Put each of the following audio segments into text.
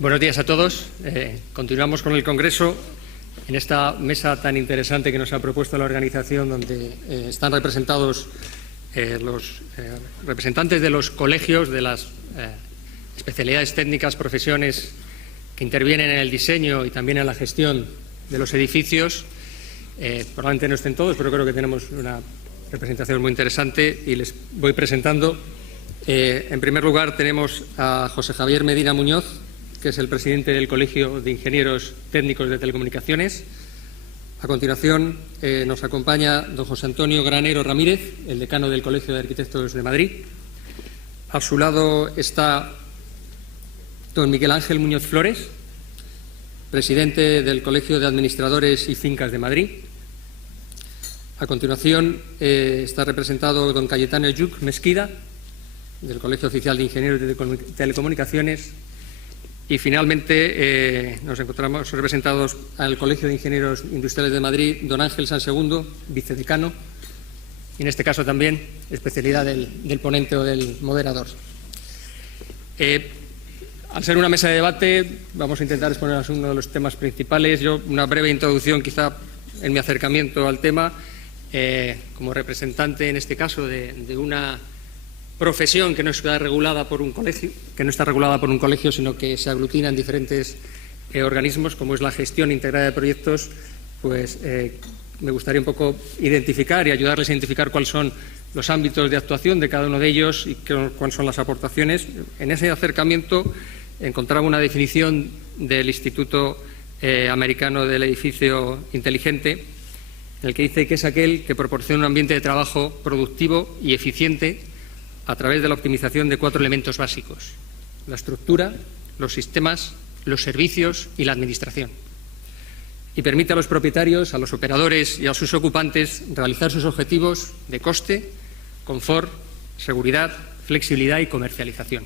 Buenos días a todos. Continuamos con el Congreso en esta mesa tan interesante que nos ha propuesto la organización, donde están representados los representantes de los colegios, de las especialidades técnicas, profesiones que intervienen en el diseño y también en la gestión de los edificios. Probablemente no estén todos, pero creo que tenemos una representación muy interesante y les voy presentando. En primer lugar tenemos a José Javier Medina Muñoz, que es el presidente del Colegio de Ingenieros Técnicos de Telecomunicaciones. A continuación nos acompaña don José Antonio Granero Ramírez, el decano del Colegio de Arquitectos de Madrid. A su lado está don Miguel Ángel Muñoz Flores, presidente del Colegio de Administradores y Fincas de Madrid. A continuación está representado don Cayetano Yuc Mesquida, del Colegio Oficial de Ingenieros de Telecomunicaciones. Y finalmente nos encontramos representados al Colegio de Ingenieros Industriales de Madrid, don Ángel Sansegundo, vicedecano, y en este caso también especialidad del ponente o del moderador. Al ser una mesa de debate, vamos a intentar exponer uno de los temas principales. Yo, una breve introducción quizá en mi acercamiento al tema, como representante en este caso de una profesión que no está regulada por un colegio, sino que se aglutina en diferentes organismos, como es la gestión integrada de proyectos. Pues me gustaría un poco identificar y ayudarles a identificar cuáles son los ámbitos de actuación de cada uno de ellos y cuáles son las aportaciones. En ese acercamiento encontraba una definición del Instituto Americano del Edificio Inteligente, en el que dice que es aquel que proporciona un ambiente de trabajo productivo y eficiente a través de la optimización de 4 elementos básicos: la estructura, los sistemas, los servicios y la administración. Y permite a los propietarios, a los operadores y a sus ocupantes realizar sus objetivos de coste, confort, seguridad, flexibilidad y comercialización.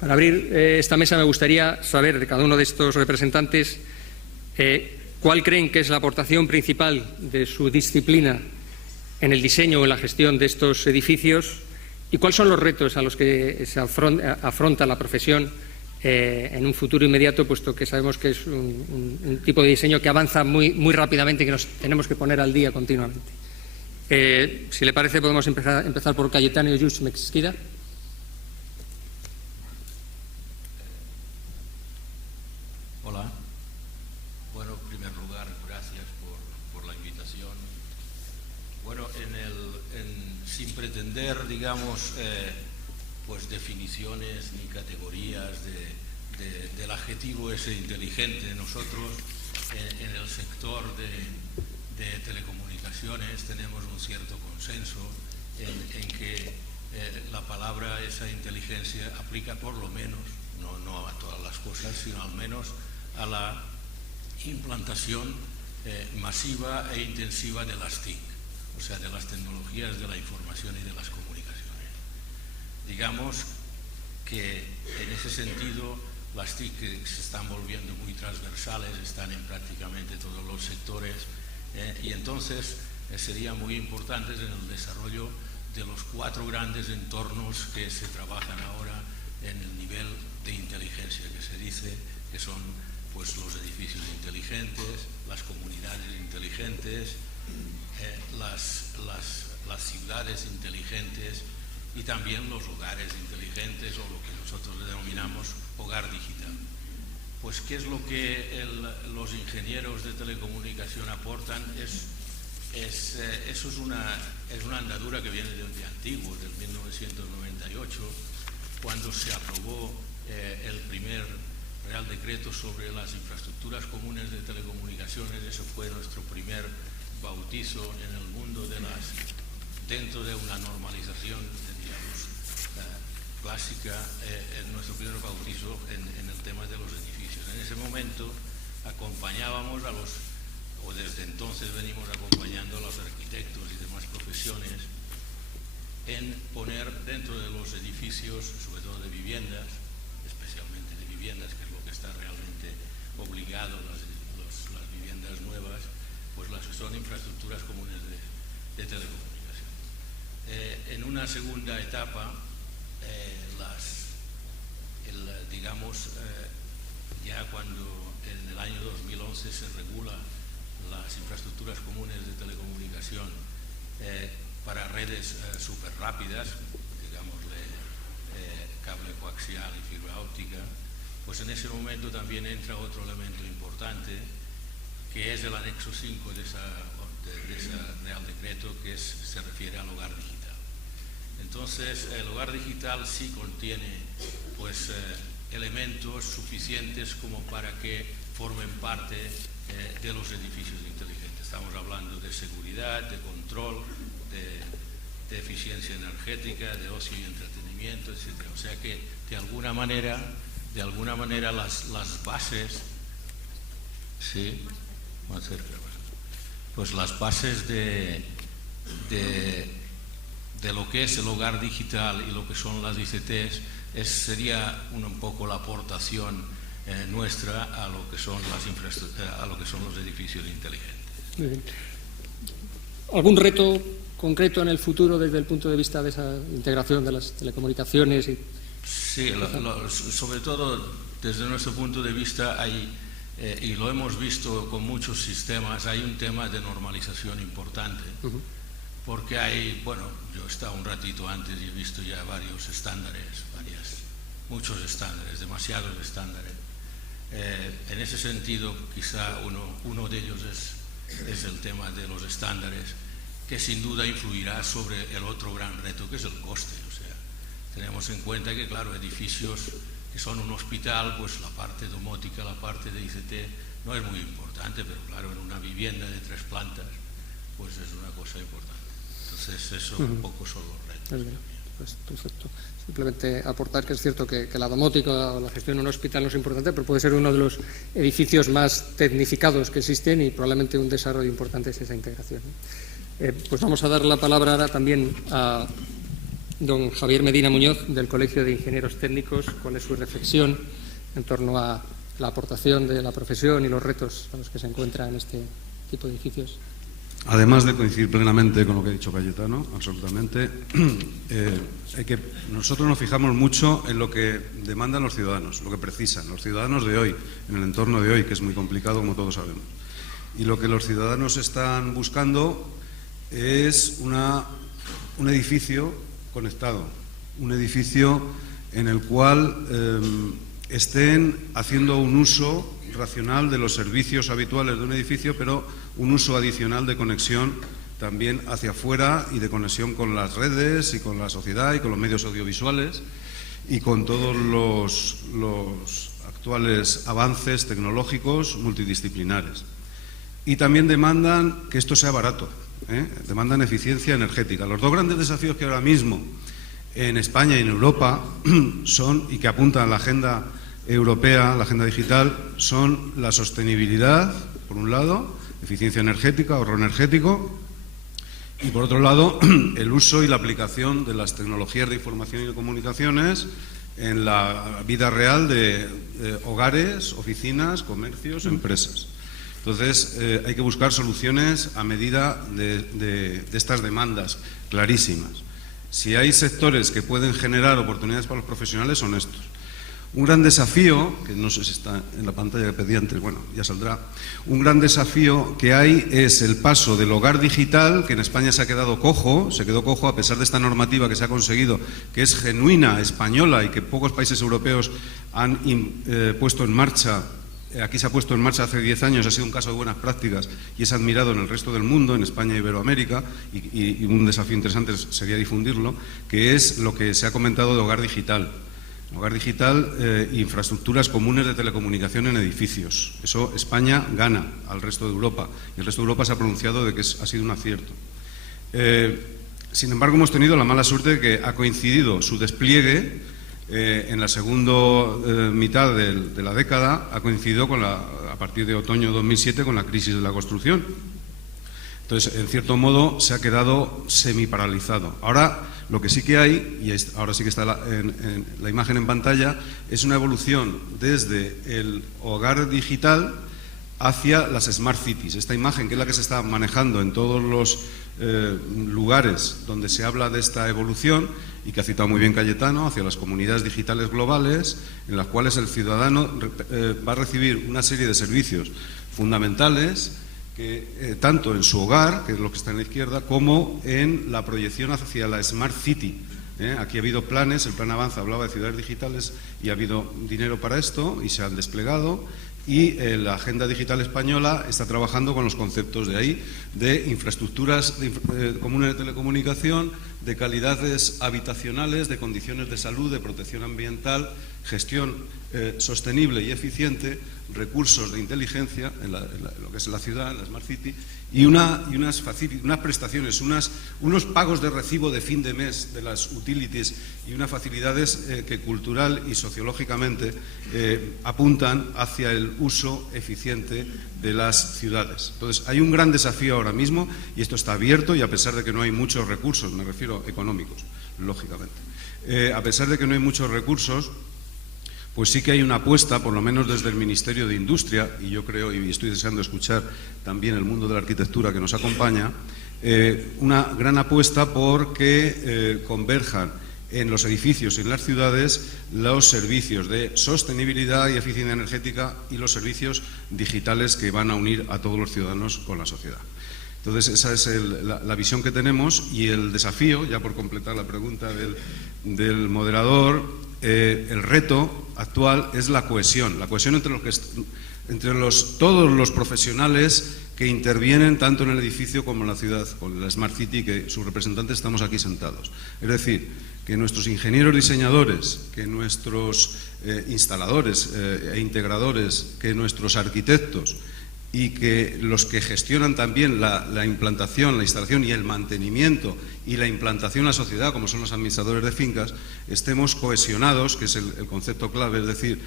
Para abrir esta mesa me gustaría saber de cada uno de estos representantes cuál creen que es la aportación principal de su disciplina en el diseño o en la gestión de estos edificios y cuáles son los retos a los que se afronta la profesión en un futuro inmediato, puesto que sabemos que es un tipo de diseño que avanza muy rápidamente y que nos tenemos que poner al día continuamente. Si le parece, podemos empezar por Cayetano Yuc Mesquida. Hola. Bueno, en primer lugar, gracias por la invitación. Bueno, sin pretender, digamos, pues definiciones ni categorías del adjetivo ese inteligente, nosotros en el sector de telecomunicaciones tenemos un cierto consenso en que la palabra esa inteligencia aplica por lo menos, no a todas las cosas, sino al menos a la implantación masiva e intensiva de las TIC, o sea, de las tecnologías de la información y de las comunicaciones. Digamos que en ese sentido las TIC se están volviendo muy transversales, están en prácticamente todos los sectores y entonces serían muy importantes en el desarrollo de los 4 grandes entornos que se trabajan ahora en el nivel de inteligencia que se dice, que son pues los edificios inteligentes, las comunidades inteligentes, las ciudades inteligentes y también los hogares inteligentes, o lo que nosotros denominamos hogar digital. Pues ¿qué es lo que los ingenieros de telecomunicación aportan? Eso es una andadura que viene de antiguo, del 1998, cuando se aprobó el primer Real Decreto sobre las infraestructuras comunes de telecomunicaciones. Eso fue nuestro primer bautizo en el mundo dentro de una normalización, digamos, clásica, nuestro primer bautizo en el tema de los edificios. En ese momento acompañábamos o desde entonces venimos acompañando a los arquitectos y demás profesiones en poner dentro de los edificios, sobre todo de viviendas, especialmente de viviendas, que es lo que está realmente obligado, las viviendas nuevas, pues las que son infraestructuras comunes de telecomunicación. En una segunda etapa, digamos, ya cuando en el año 2011 se regula las infraestructuras comunes de telecomunicación para redes súper rápidas, digámosle cable coaxial y fibra óptica, pues en ese momento también entra otro elemento importante, que es el anexo 5 de ese Real Decreto, que se refiere al hogar digital. Entonces, el hogar digital sí contiene pues, elementos suficientes como para que formen parte de los edificios inteligentes. Estamos hablando de seguridad, de control, de eficiencia energética, de ocio y entretenimiento, etc. O sea que, de alguna manera las bases, sí, más cerca, pues las bases de lo que es el hogar digital y lo que son las ICTs sería un poco la aportación nuestra a lo que son a lo que son los edificios inteligentes. Muy bien. ¿Algún reto concreto en el futuro desde el punto de vista de esa integración de las telecomunicaciones? Sí, sobre todo desde nuestro punto de vista hay, y lo hemos visto con muchos sistemas, hay un tema de normalización importante, porque hay, bueno, yo he estado un ratito antes y he visto ya varios estándares, muchos estándares, demasiados estándares. En ese sentido, quizá uno de ellos es el tema de los estándares, que sin duda influirá sobre el otro gran reto, que es el coste. O sea, tenemos en cuenta que, claro, edificios que son un hospital, pues la parte domótica, la parte de ICT no es muy importante, pero claro, en una vivienda de 3 plantas, pues es una cosa importante. Entonces, eso un poco son los retos. Pues perfecto. Simplemente aportar que es cierto que la domótica o la gestión en un hospital no es importante, pero puede ser uno de los edificios más tecnificados que existen y probablemente un desarrollo importante es esa integración. Pues vamos a dar la palabra ahora también a don Javier Medina Muñoz, del Colegio de Ingenieros Técnicos. ¿Cuál es su reflexión en torno a la aportación de la profesión y los retos a los que se encuentra en este tipo de edificios? Además de coincidir plenamente con lo que ha dicho Cayetano, absolutamente, nosotros nos fijamos mucho en lo que demandan los ciudadanos, lo que precisan los ciudadanos de hoy, en el entorno de hoy, que es muy complicado, como todos sabemos. Y lo que los ciudadanos están buscando es un edificio conectado, un edificio en el cual estén haciendo un uso racional de los servicios habituales de un edificio, pero un uso adicional de conexión también hacia afuera y de conexión con las redes y con la sociedad y con los medios audiovisuales y con todos los actuales avances tecnológicos multidisciplinares. Y también demandan que esto sea barato, demandan eficiencia energética. Los dos grandes desafíos que ahora mismo en España y en Europa son, y que apuntan a la agenda europea, la agenda digital, son la sostenibilidad, por un lado, eficiencia energética, ahorro energético, y por otro lado, el uso y la aplicación de las tecnologías de información y de comunicaciones en la vida real de hogares, oficinas, comercios, empresas. Entonces, hay que buscar soluciones a medida de estas demandas clarísimas. Si hay sectores que pueden generar oportunidades para los profesionales, son estos. Un gran desafío, que no sé si está en la pantalla que pedí antes, bueno, ya saldrá. Un gran desafío que hay es el paso del hogar digital, que en España se quedó cojo a pesar de esta normativa que se ha conseguido, que es genuina, española y que pocos países europeos han puesto en marcha. Aquí se ha puesto en marcha hace 10 años, ha sido un caso de buenas prácticas y es admirado en el resto del mundo, en España y Iberoamérica, y un desafío interesante sería difundirlo, que es lo que se ha comentado de hogar digital. Hogar digital, infraestructuras comunes de telecomunicación en edificios. Eso España gana al resto de Europa y el resto de Europa se ha pronunciado de que ha sido un acierto. Sin embargo, hemos tenido la mala suerte de que ha coincidido su despliegue en la segunda mitad de la década, ha coincidido a partir de otoño 2007 con la crisis de la construcción. Entonces, en cierto modo, se ha quedado semiparalizado. Ahora, lo que sí que hay, y ahora sí que está en la imagen en pantalla, es una evolución desde el hogar digital hacia las Smart Cities. Esta imagen, que es la que se está manejando en todos los lugares donde se habla de esta evolución, y que ha citado muy bien Cayetano, hacia las comunidades digitales globales, en las cuales el ciudadano va a recibir una serie de servicios fundamentales, que, tanto en su hogar, que es lo que está en la izquierda, como en la proyección hacia la Smart City. Aquí ha habido planes, el Plan Avanza hablaba de ciudades digitales y ha habido dinero para esto y se han desplegado, y la Agenda Digital Española está trabajando con los conceptos de ahí, de infraestructuras comunes de telecomunicación, de calidades habitacionales, de condiciones de salud, de protección ambiental, gestión sostenible y eficiente, recursos de inteligencia en lo que es la ciudad, en la Smart City, y unas prestaciones, unos pagos de recibo de fin de mes de las utilities y unas facilidades que cultural y sociológicamente apuntan hacia el uso eficiente de las ciudades. Entonces, hay un gran desafío ahora mismo, y esto está abierto, y a pesar de que no hay muchos recursos, me refiero económicos, lógicamente, a pesar de que no hay muchos recursos, pues sí que hay una apuesta, por lo menos desde el Ministerio de Industria, y yo creo, y estoy deseando escuchar también el mundo de la arquitectura que nos acompaña, una gran apuesta por que converjan en los edificios y en las ciudades los servicios de sostenibilidad y eficiencia energética y los servicios digitales que van a unir a todos los ciudadanos con la sociedad. Entonces, esa es la visión que tenemos, y el desafío, ya por completar la pregunta del moderador, el reto actual es la cohesión entre todos los profesionales que intervienen tanto en el edificio como en la ciudad, con la Smart City, que sus representantes estamos aquí sentados. Es decir, que nuestros ingenieros diseñadores, que nuestros instaladores e integradores, que nuestros arquitectos, y que los que gestionan también la implantación, la instalación y el mantenimiento y la implantación en la sociedad, como son los administradores de fincas, estemos cohesionados, que es el concepto clave, es decir,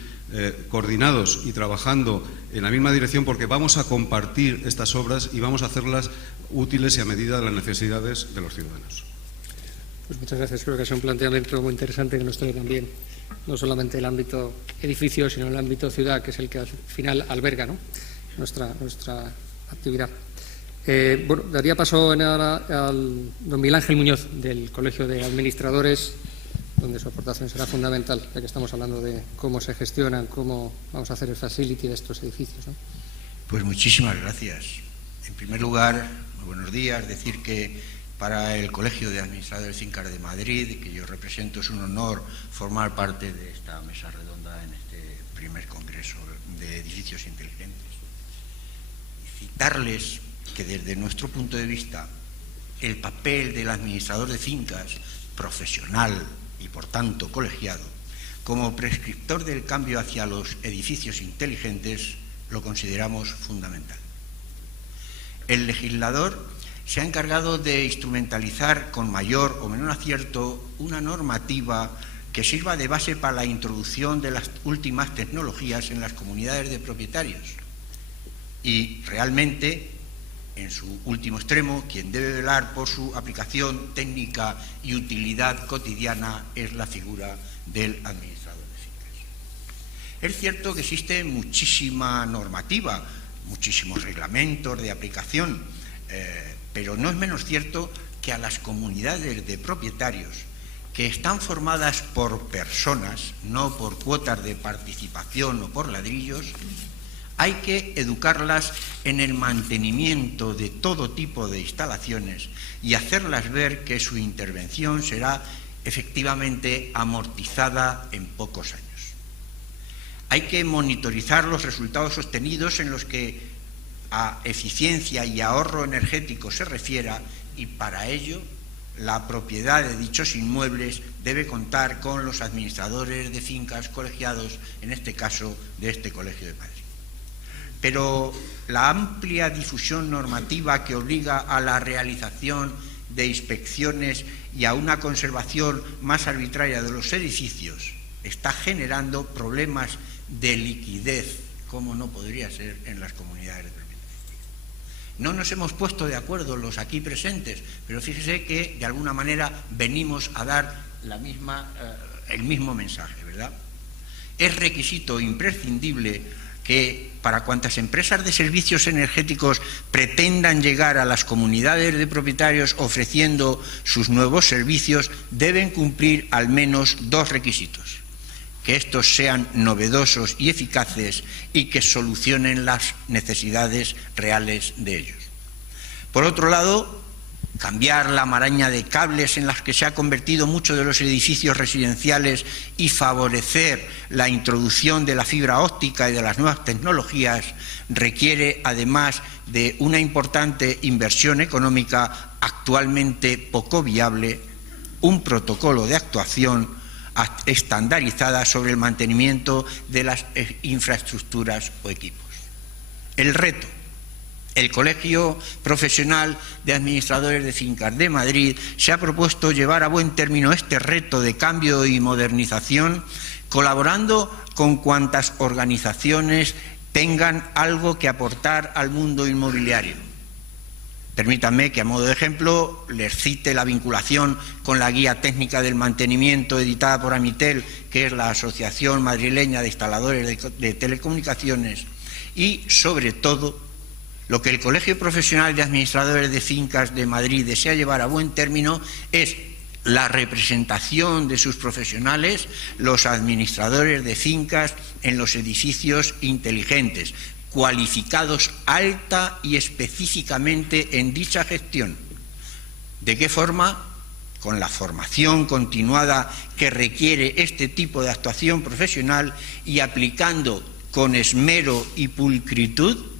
coordinados y trabajando en la misma dirección, porque vamos a compartir estas obras y vamos a hacerlas útiles y a medida de las necesidades de los ciudadanos. Pues muchas gracias. Creo que es un planteamiento muy interesante que nos trae también no solamente el ámbito edificio, sino el ámbito ciudad, que es el que al final alberga, ¿no?, nuestra actividad. Bueno, daría paso ahora al don Miguel Ángel Muñoz, del Colegio de Administradores, donde su aportación será fundamental, ya que estamos hablando de cómo se gestionan, cómo vamos a hacer el facility de estos edificios, ¿no? Pues muchísimas gracias. En primer lugar, muy buenos días. Decir que para el Colegio de Administradores de Fincas de Madrid, que yo represento, es un honor formar parte de esta mesa redonda en este primer congreso de edificios inteligentes. Citarles que desde nuestro punto de vista el papel del administrador de fincas, profesional y por tanto colegiado, como prescriptor del cambio hacia los edificios inteligentes, lo consideramos fundamental. El legislador se ha encargado de instrumentalizar con mayor o menor acierto una normativa que sirva de base para la introducción de las últimas tecnologías en las comunidades de propietarios. Y realmente, en su último extremo, quien debe velar por su aplicación técnica y utilidad cotidiana es la figura del administrador de fincas. Es cierto que existe muchísima normativa, muchísimos reglamentos de aplicación, pero no es menos cierto que a las comunidades de propietarios, que están formadas por personas, no por cuotas de participación o por ladrillos, hay que educarlas en el mantenimiento de todo tipo de instalaciones y hacerlas ver que su intervención será efectivamente amortizada en pocos años. Hay que monitorizar los resultados obtenidos en los que a eficiencia y ahorro energético se refiera, y para ello la propiedad de dichos inmuebles debe contar con los administradores de fincas colegiados, en este caso de este Colegio de Madrid. Pero la amplia difusión normativa que obliga a la realización de inspecciones y a una conservación más arbitraria de los edificios está generando problemas de liquidez, como no podría ser en las comunidades de propietarios. No nos hemos puesto de acuerdo los aquí presentes, pero fíjese que de alguna manera venimos a dar el mismo mensaje, ¿verdad? Es requisito imprescindible que que para cuantas empresas de servicios energéticos pretendan llegar a las comunidades de propietarios ofreciendo sus nuevos servicios, deben cumplir al menos dos requisitos: que estos sean novedosos y eficaces y que solucionen las necesidades reales de ellos. Por otro lado, cambiar la maraña de cables en las que se ha convertido muchos de los edificios residenciales y favorecer la introducción de la fibra óptica y de las nuevas tecnologías requiere, además de una importante inversión económica actualmente poco viable, un protocolo de actuación estandarizada sobre el mantenimiento de las infraestructuras o equipos. El reto. El Colegio Profesional de Administradores de Fincas de Madrid se ha propuesto llevar a buen término este reto de cambio y modernización, colaborando con cuantas organizaciones tengan algo que aportar al mundo inmobiliario. Permítanme que, a modo de ejemplo, les cite la vinculación con la Guía Técnica del Mantenimiento editada por Amitel, que es la Asociación Madrileña de Instaladores de Telecomunicaciones, y, sobre todo, lo que el Colegio Profesional de Administradores de Fincas de Madrid desea llevar a buen término es la representación de sus profesionales, los administradores de fincas, en los edificios inteligentes, cualificados alta y específicamente en dicha gestión. ¿De qué forma? Con la formación continuada que requiere este tipo de actuación profesional y aplicando con esmero y pulcritud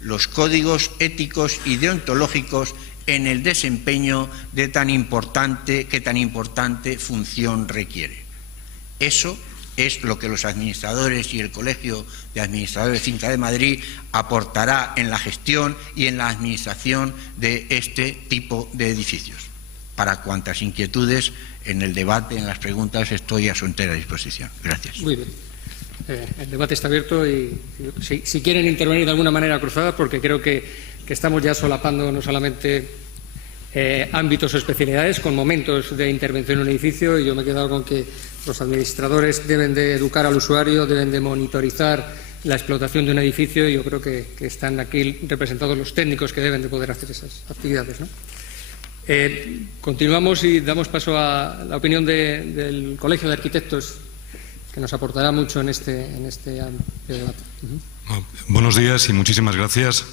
los códigos éticos y deontológicos en el desempeño de tan importante función requiere. Eso es lo que los administradores y el Colegio de Administradores de Finca de Madrid aportará en la gestión y en la administración de este tipo de edificios. Para cuantas inquietudes en el debate, en las preguntas, estoy a su entera disposición. Gracias. Muy bien. El debate está abierto y si quieren intervenir de alguna manera cruzada, porque creo que estamos ya solapando no solamente ámbitos o especialidades con momentos de intervención en un edificio, y yo me he quedado con que los administradores deben de educar al usuario, deben de monitorizar la explotación de un edificio, y yo creo que están aquí representados los técnicos que deben de poder hacer esas actividades, ¿no? Continuamos y damos paso a la opinión del Colegio de Arquitectos, que nos aportará mucho en este debate. Buenos días y muchísimas gracias.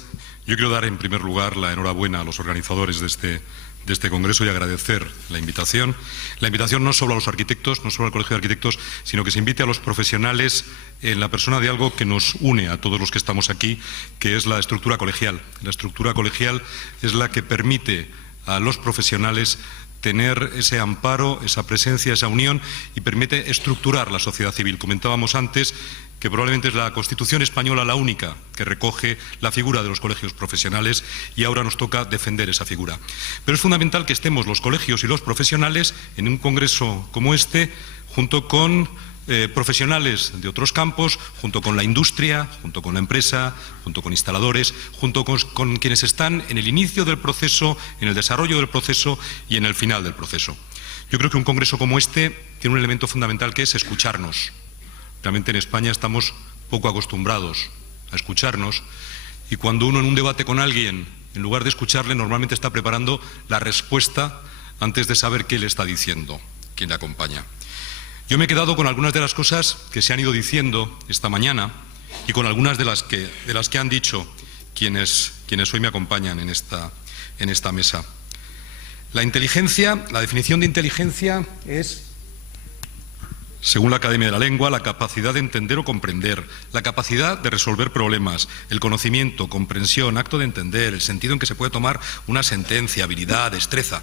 Yo quiero dar en primer lugar la enhorabuena a los organizadores de este congreso y agradecer la invitación. La invitación no solo a los arquitectos, no solo al Colegio de Arquitectos, sino que se invite a los profesionales en la persona de algo que nos une a todos los que estamos aquí, que es la estructura colegial. La estructura colegial es la que permite a los profesionales tener ese amparo, esa presencia, esa unión, y permite estructurar la sociedad civil. Comentábamos antes que probablemente es la Constitución española la única que recoge la figura de los colegios profesionales, y ahora nos toca defender esa figura. Pero es fundamental que estemos los colegios y los profesionales en un congreso como este, junto con profesionales de otros campos, junto con la industria, junto con la empresa, junto con instaladores, junto con quienes están en el inicio del proceso, en el desarrollo del proceso y en el final del proceso. Yo creo que un congreso como este tiene un elemento fundamental, que es escucharnos. Realmente en España estamos poco acostumbrados a escucharnos, y cuando uno en un debate con alguien, en lugar de escucharle, normalmente está preparando la respuesta antes de saber qué le está diciendo quien le acompaña. Yo me he quedado con algunas de las cosas que se han ido diciendo esta mañana y con algunas de las que han dicho quienes hoy me acompañan en esta mesa. La inteligencia, la definición de inteligencia es, según la Academia de la Lengua, la capacidad de entender o comprender, la capacidad de resolver problemas, el conocimiento, comprensión, acto de entender, el sentido en que se puede tomar una sentencia, habilidad, destreza.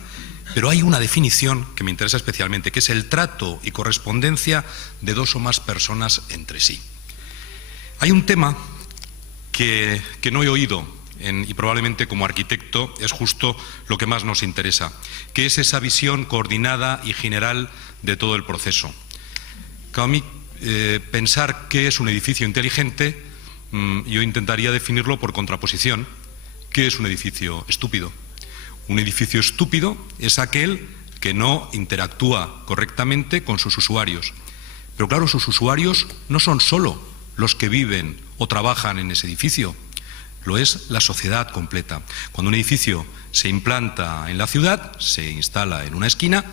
Pero hay una definición que me interesa especialmente, que es el trato y correspondencia de dos o más personas entre sí. Hay un tema que no he oído, y probablemente como arquitecto es justo lo que más nos interesa, que es esa visión coordinada y general de todo el proceso. A mí, pensar qué es un edificio inteligente, yo intentaría definirlo por contraposición. ¿Qué es un edificio estúpido? Un edificio estúpido es aquel que no interactúa correctamente con sus usuarios. Pero claro, sus usuarios no son solo los que viven o trabajan en ese edificio, lo es la sociedad completa. Cuando un edificio se implanta en la ciudad, se instala en una esquina,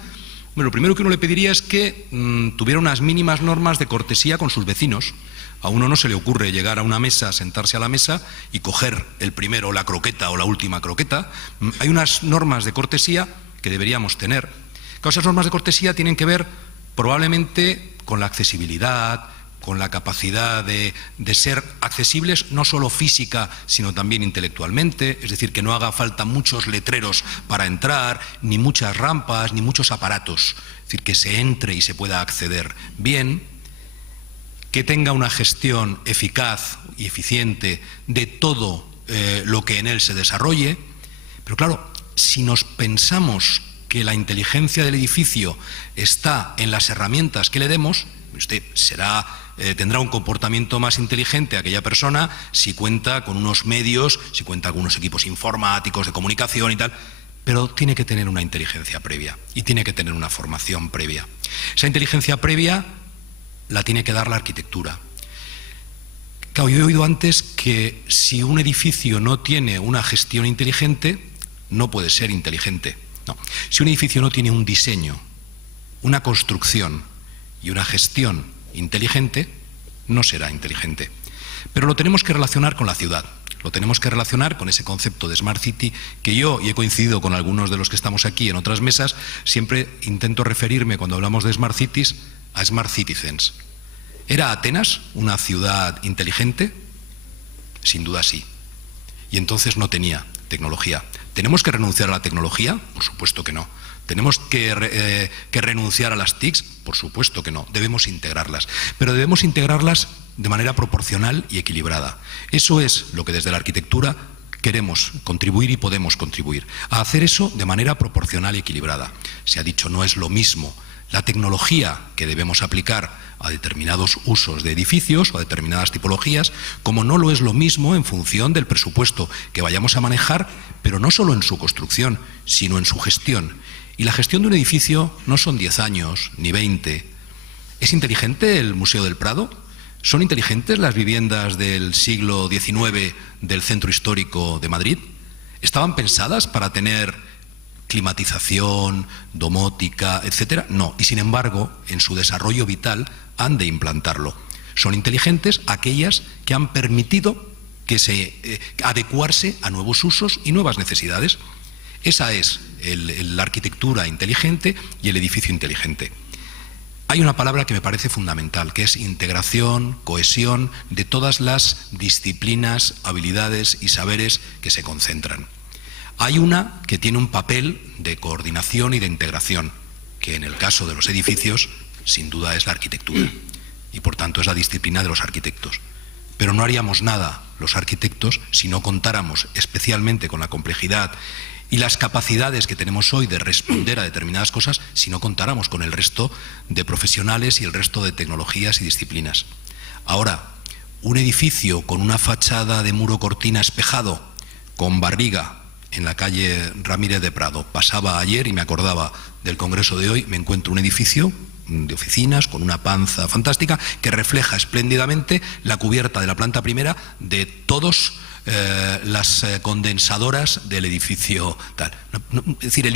bueno, lo primero que uno le pediría es que tuviera unas mínimas normas de cortesía con sus vecinos. A uno no se le ocurre llegar a una mesa, sentarse a la mesa y coger el primero la croqueta o la última croqueta. Hay unas normas de cortesía que deberíamos tener. Claro, esas normas de cortesía tienen que ver probablemente con la accesibilidad, con la capacidad de ser accesibles no solo física, sino también intelectualmente, es decir, que no haga falta muchos letreros para entrar, ni muchas rampas, ni muchos aparatos, es decir, que se entre y se pueda acceder bien, que tenga una gestión eficaz y eficiente de todo lo que en él se desarrolle. Pero claro, si nos pensamos que la inteligencia del edificio está en las herramientas que le demos, usted tendrá un comportamiento más inteligente aquella persona si cuenta con unos medios, si cuenta con unos equipos informáticos de comunicación y tal, pero tiene que tener una inteligencia previa y tiene que tener una formación previa. Esa inteligencia previa la tiene que dar la arquitectura. Claro, yo he oído antes que si un edificio no tiene una gestión inteligente, no puede ser inteligente. No. Si un edificio no tiene un diseño, una construcción y una gestión inteligente, no será inteligente. Pero lo tenemos que relacionar con la ciudad, lo tenemos que relacionar con ese concepto de Smart City que yo, y he coincidido con algunos de los que estamos aquí en otras mesas, siempre intento referirme cuando hablamos de Smart Cities a Smart Citizens. ¿Era Atenas una ciudad inteligente? Sin duda sí. Y entonces no tenía tecnología. ¿Tenemos que renunciar a la tecnología? Por supuesto que no. ¿Tenemos que renunciar a las TICs? Por supuesto que no. Debemos integrarlas. Pero debemos integrarlas de manera proporcional y equilibrada. Eso es lo que desde la arquitectura queremos contribuir y podemos contribuir. A hacer eso de manera proporcional y equilibrada. Se ha dicho, no es lo mismo la tecnología que debemos aplicar a determinados usos de edificios o a determinadas tipologías, como no lo es lo mismo en función del presupuesto que vayamos a manejar, pero no solo en su construcción, sino en su gestión. Y la gestión de un edificio no son 10 años, ni 20. ¿Es inteligente el Museo del Prado? ¿Son inteligentes las viviendas del siglo XIX del Centro Histórico de Madrid? ¿Estaban pensadas para tener climatización, domótica, etcétera? No. Y sin embargo, en su desarrollo vital han de implantarlo. Son inteligentes aquellas que han permitido adecuarse a nuevos usos y nuevas necesidades. Esa es la arquitectura inteligente y el edificio inteligente. Hay una palabra que me parece fundamental, que es integración, cohesión de todas las disciplinas, habilidades y saberes que se concentran. Hay una que tiene un papel de coordinación y de integración, que en el caso de los edificios, sin duda es la arquitectura, y por tanto es la disciplina de los arquitectos. Pero no haríamos nada los arquitectos si no contáramos especialmente con la complejidad y las capacidades que tenemos hoy de responder a determinadas cosas si no contáramos con el resto de profesionales y el resto de tecnologías y disciplinas. Ahora, un edificio con una fachada de muro cortina espejado, con barriga, en la calle Ramírez de Prado, pasaba ayer y me acordaba del congreso de hoy, me encuentro un edificio de oficinas con una panza fantástica que refleja espléndidamente la cubierta de la planta primera de todas las condensadoras del edificio tal. Es decir,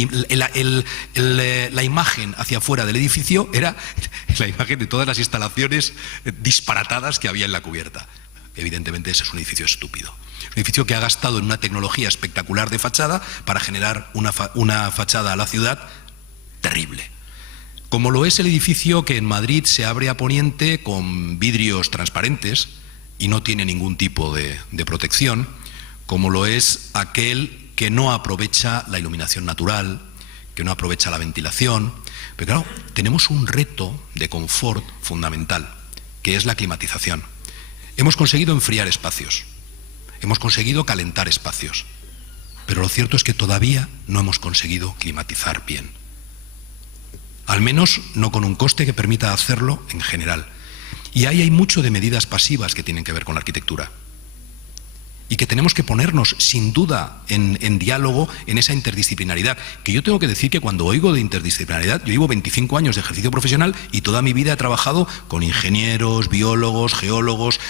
la imagen hacia afuera del edificio era la imagen de todas las instalaciones disparatadas que había en la cubierta. Evidentemente ese es un edificio estúpido. Un edificio que ha gastado en una tecnología espectacular de fachada para generar una fachada a la ciudad terrible. Como lo es el edificio que en Madrid se abre a poniente con vidrios transparentes y no tiene ningún tipo de protección, como lo es aquel que no aprovecha la iluminación natural, que no aprovecha la ventilación. Pero claro, tenemos un reto de confort fundamental, que es la climatización. Hemos conseguido enfriar espacios, hemos conseguido calentar espacios, pero lo cierto es que todavía no hemos conseguido climatizar bien. Al menos no con un coste que permita hacerlo en general. Y ahí hay mucho de medidas pasivas que tienen que ver con la arquitectura. y que tenemos que ponernos sin duda en diálogo en esa interdisciplinaridad. Que yo tengo que decir que cuando oigo de interdisciplinaridad, yo llevo 25 años de ejercicio profesional y toda mi vida he trabajado con ingenieros, biólogos, geólogos,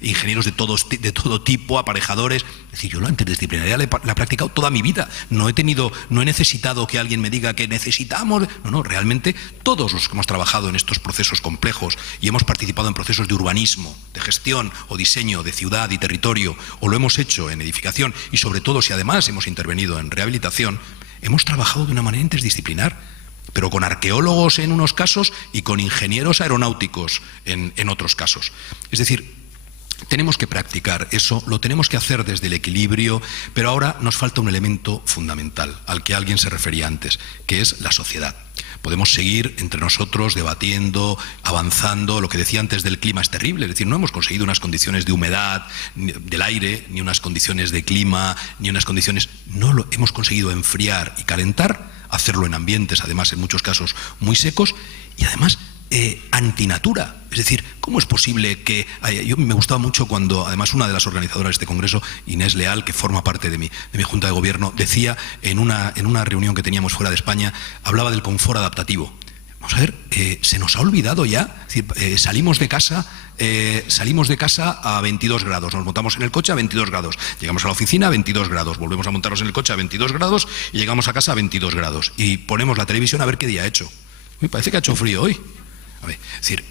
ingenieros de todo tipo, aparejadores. Es decir, yo la interdisciplinaridad la he practicado toda mi vida. No he necesitado que alguien me diga que necesitamos. No, realmente todos los que hemos trabajado en estos procesos complejos y hemos participado en procesos de urbanismo, de gestión o diseño de ciudad y territorio, o lo hemos hecho en edificación y sobre todo si además hemos intervenido en rehabilitación, hemos trabajado de una manera interdisciplinar, pero con arqueólogos en unos casos y con ingenieros aeronáuticos en otros casos. Es decir, tenemos que practicar eso, lo tenemos que hacer desde el equilibrio, pero ahora nos falta un elemento fundamental al que alguien se refería antes, que es la sociedad. Podemos seguir entre nosotros debatiendo, avanzando. Lo que decía antes del clima es terrible, es decir, no hemos conseguido unas condiciones de humedad del aire, ni unas condiciones de clima, ni unas condiciones... No lo hemos conseguido enfriar y calentar, hacerlo en ambientes, además, en muchos casos muy secos, y además antinatura. Es decir, ¿cómo es posible que... Yo me gustaba mucho cuando, además, una de las organizadoras de este congreso, Inés Leal, que forma parte de mi junta de gobierno, decía en una reunión que teníamos fuera de España, hablaba del confort adaptativo. Vamos a ver, se nos ha olvidado ya. Es decir, salimos de casa a 22 grados, nos montamos en el coche a 22 grados, llegamos a la oficina a 22 grados, volvemos a montarnos en el coche a 22 grados y llegamos a casa a 22 grados. Y ponemos la televisión a ver qué día ha hecho. Uy, parece que ha hecho frío hoy. A ver, es decir,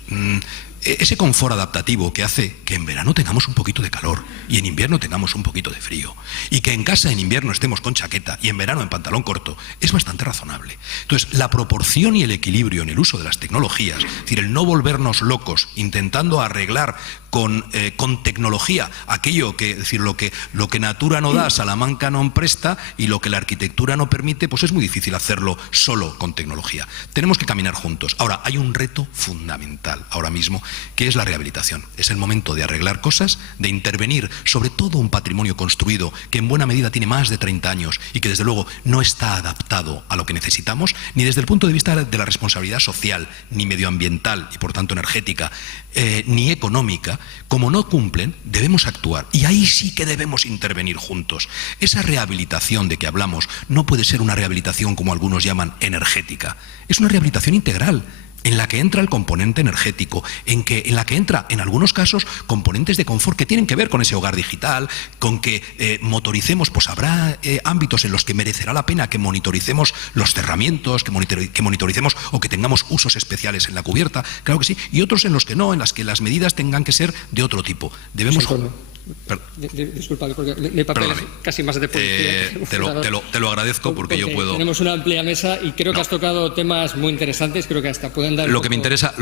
ese confort adaptativo que hace que en verano tengamos un poquito de calor y en invierno tengamos un poquito de frío, y que en casa en invierno estemos con chaqueta y en verano en pantalón corto, es bastante razonable. Entonces, la proporción y el equilibrio en el uso de las tecnologías, es decir, el no volvernos locos intentando arreglar con tecnología aquello que, es decir, lo que natura no da, Salamanca no presta, y lo que la arquitectura no permite, pues es muy difícil hacerlo solo con tecnología. Tenemos que caminar juntos. Ahora, hay un reto fundamental ahora mismo, que es la rehabilitación. Es el momento de arreglar cosas, de intervenir sobre todo un patrimonio construido que en buena medida tiene más de 30 años y que desde luego no está adaptado a lo que necesitamos, ni desde el punto de vista de la responsabilidad social, ni medioambiental y por tanto energética, ni económica. Como no cumplen, debemos actuar, y ahí sí que debemos intervenir juntos. Esa rehabilitación de que hablamos no puede ser una rehabilitación como algunos llaman energética, es una rehabilitación integral, en la que entra el componente energético, en la que entra, en algunos casos, componentes de confort que tienen que ver con ese hogar digital, con que motoricemos, pues habrá ámbitos en los que merecerá la pena que monitoricemos los cerramientos, que monitoricemos o que tengamos usos especiales en la cubierta, claro que sí, y otros en los que no, en las que las medidas tengan que ser de otro tipo. Debemos... Disculpa, porque mi papel es casi más de policía. Te lo agradezco porque yo puedo... Tenemos una amplia mesa y creo que has tocado temas muy interesantes, creo que hasta pueden dar... Lo que me interesa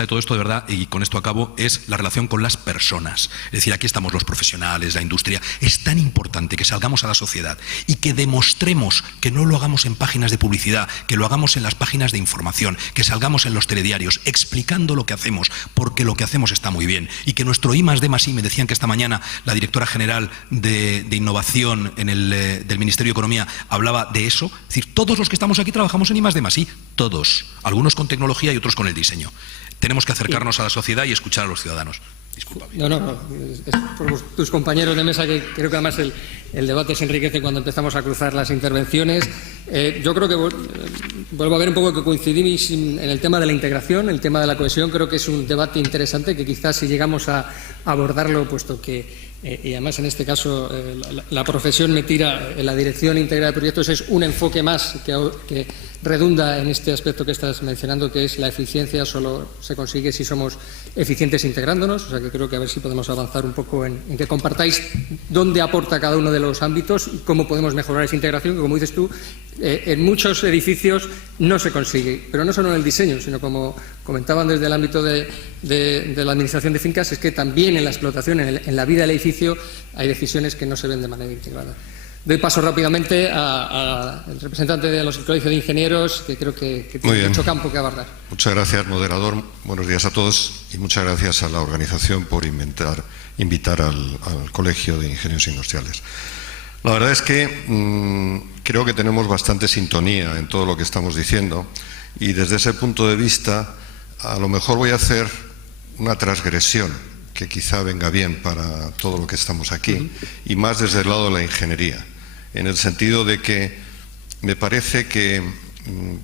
de todo esto, de verdad, y con esto acabo, es la relación con las personas. Es decir, aquí estamos los profesionales, la industria. Es tan importante que salgamos a la sociedad y que demostremos que no lo hagamos en páginas de publicidad, que lo hagamos en las páginas de información, que salgamos en los telediarios explicando lo que hacemos, porque lo que hacemos está muy bien, y que nuestro I+D+I, me decían que esta mañana la directora general de Innovación del Ministerio de Economía hablaba de eso. Es decir, todos los que estamos aquí trabajamos en I+D+I, todos, algunos con tecnología y otros con el diseño. Tenemos que acercarnos a la sociedad y escuchar a los ciudadanos. Disculpa. No, es por tus compañeros de mesa, que creo que además el debate se enriquece cuando empezamos a cruzar las intervenciones. Yo creo que vuelvo a ver un poco que coincidimos en el tema de la integración, el tema de la cohesión. Creo que es un debate interesante que quizás si llegamos a abordarlo, puesto que y además en este caso la profesión me tira en la dirección integrada de proyectos, es un enfoque más que redunda en este aspecto que estás mencionando, que es la eficiencia. Solo se consigue si somos eficientes integrándonos. O sea que creo que a ver si podemos avanzar un poco en que compartáis dónde aporta cada uno de los ámbitos y cómo podemos mejorar esa integración, que como dices tú, en muchos edificios no se consigue, pero no solo en el diseño, sino como comentaban desde el ámbito de la administración de fincas, es que también en la explotación, en la vida del edificio, hay decisiones que no se ven de manera integrada. Doy paso rápidamente al representante de los colegios de ingenieros, que creo que tiene mucho campo que abordar. Muchas gracias, moderador. Buenos días a todos y muchas gracias a la organización por invitar al Colegio de Ingenieros Industriales. La verdad es que creo que tenemos bastante sintonía en todo lo que estamos diciendo, y desde ese punto de vista a lo mejor voy a hacer una transgresión, que quizá venga bien para todo lo que estamos aquí, y más desde el lado de la ingeniería, en el sentido de que me parece que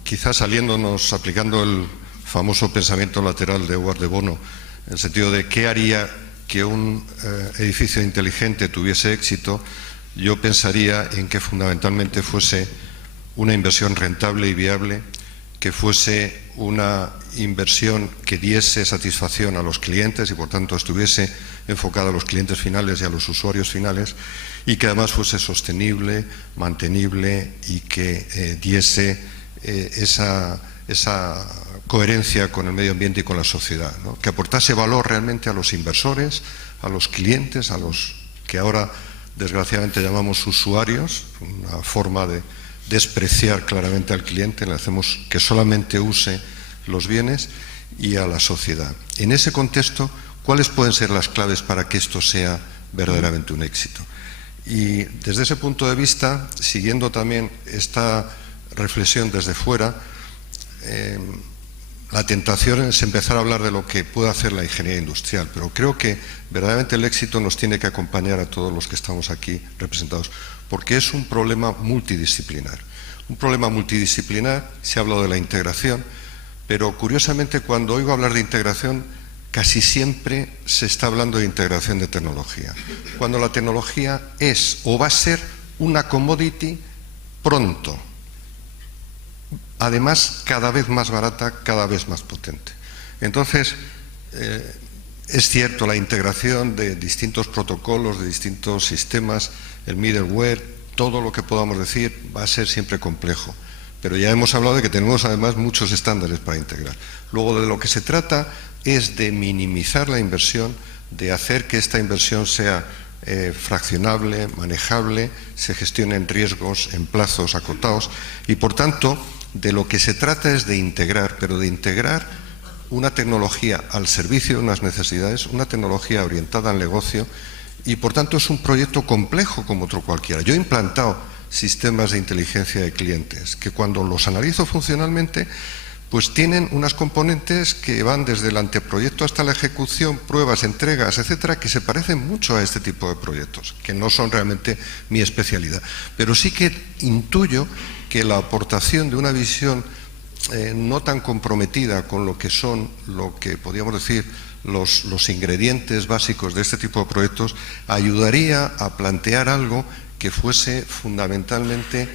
quizá saliéndonos, aplicando el famoso pensamiento lateral de Edward de Bono, en el sentido de qué haría que un edificio inteligente tuviese éxito, yo pensaría en que fundamentalmente fuese una inversión rentable y viable, que fuese una inversión que diese satisfacción a los clientes y por tanto estuviese enfocada a los clientes finales y a los usuarios finales, y que además fuese sostenible, mantenible y que diese esa coherencia con el medio ambiente y con la sociedad, ¿no? Que aportase valor realmente a los inversores, a los clientes, a los que ahora desgraciadamente llamamos usuarios, una forma de despreciar claramente al cliente, le hacemos que solamente use los bienes, y a la sociedad. En ese contexto, ¿cuáles pueden ser las claves para que esto sea verdaderamente un éxito? Y desde ese punto de vista, siguiendo también esta reflexión desde fuera, la tentación es empezar a hablar de lo que puede hacer la ingeniería industrial, pero creo que verdaderamente el éxito nos tiene que acompañar a todos los que estamos aquí representados, porque es un problema multidisciplinar. Un problema multidisciplinar, se ha hablado de la integración, pero curiosamente cuando oigo hablar de integración, casi siempre se está hablando de integración de tecnología, cuando la tecnología es o va a ser una commodity pronto, además cada vez más barata, cada vez más potente. Entonces, es cierto, la integración de distintos protocolos, de distintos sistemas, el middleware, todo lo que podamos decir va a ser siempre complejo, pero ya hemos hablado de que tenemos además muchos estándares para integrar. Luego, de lo que se trata es de minimizar la inversión, de hacer que esta inversión sea fraccionable, manejable, se gestionen riesgos en plazos acotados, y por tanto de lo que se trata es de integrar, pero de integrar una tecnología al servicio de unas necesidades, una tecnología orientada al negocio, y por tanto es un proyecto complejo como otro cualquiera. Yo he implantado sistemas de inteligencia de clientes que cuando los analizo funcionalmente pues tienen unas componentes que van desde el anteproyecto hasta la ejecución, pruebas, entregas, etcétera, que se parecen mucho a este tipo de proyectos, que no son realmente mi especialidad. Pero sí que intuyo que la aportación de una visión no tan comprometida con lo que son, lo que podríamos decir, los ingredientes básicos de este tipo de proyectos, ayudaría a plantear algo que fuese fundamentalmente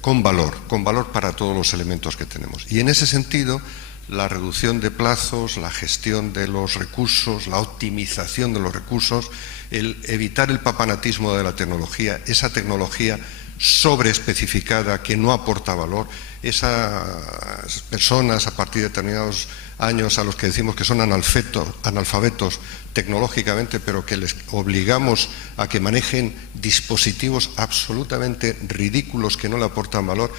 con valor para todos los elementos que tenemos. Y en ese sentido, la reducción de plazos, la gestión de los recursos, la optimización de los recursos, el evitar el papanatismo de la tecnología, esa tecnología sobreespecificada que no aporta valor, esas personas a partir de determinados años a los que decimos que son analfabetos tecnológicamente, pero que les obligamos a que manejen dispositivos absolutamente ridículos que no le aportan valor,